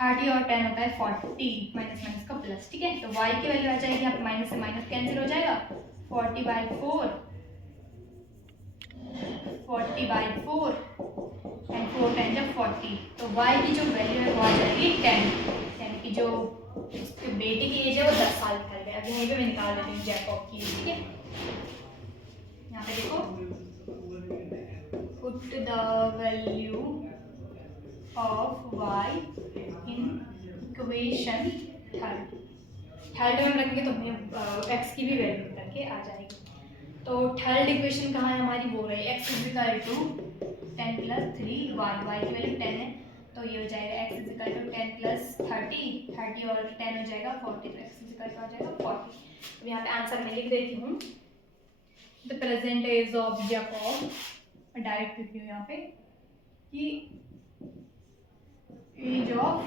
30 और 10 होता है 40 माइनस माइनस का प्लस। ठीक है, तो y की वैल्यू आ जाएगी यहाँ पे, माइनस से माइनस कैंसिल हो जाएगा, 40/4 एंड 4 10 जब 40, तो y की जो वैल्यू है वो आ जाएगी 10, यानी कि जो उसके बेटे की एज है वो 10 साल फैल गए। अब यहीं पे मैं निकाल देती हूँ जैकब की एज। ठीक है, यहाँ पे देखो, put the value of y in equation third में रखेंगे तो हमें x की भी वैल्यू निकल के आ जाएगी। तो थर्ड इक्वेशन कहाँ है हमारी, वो रही x equal to 10 plus 3y की वैल्यू 10 है तो ये हो जाएगा x इक्वल टू 10 प्लस 30 और 10 हो जाएगा 40, तो x इक्वल टू आ जाएगा 40। अब यहाँ पे आंसर मैं लिख देती हूँ, the present age of Jacob, direct लिख रही हूँ यहाँ पे कि एज ऑफ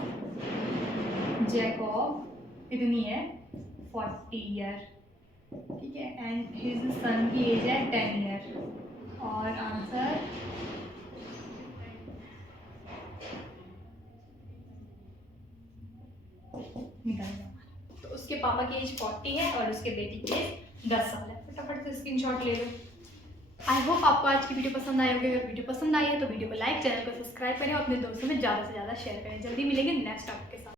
जैकब कितनी है 40 ईयर। ठीक है, एंड हिज सन की एज है 10 ईयर, और आंसर निकल गया। तो उसके पापा की एज 40 है और उसके बेटी की एज 10 साल है। फटाफट से स्क्रीनशॉट ले लो। आई होप आपको आज की वीडियो पसंद आई होगी। अगर वीडियो पसंद आई है तो वीडियो को लाइक, चैनल को सब्सक्राइब करें और अपने दोस्तों में ज़्यादा से ज़्यादा शेयर करें। जल्दी मिलेंगे नेक्स्ट टॉपिक के साथ।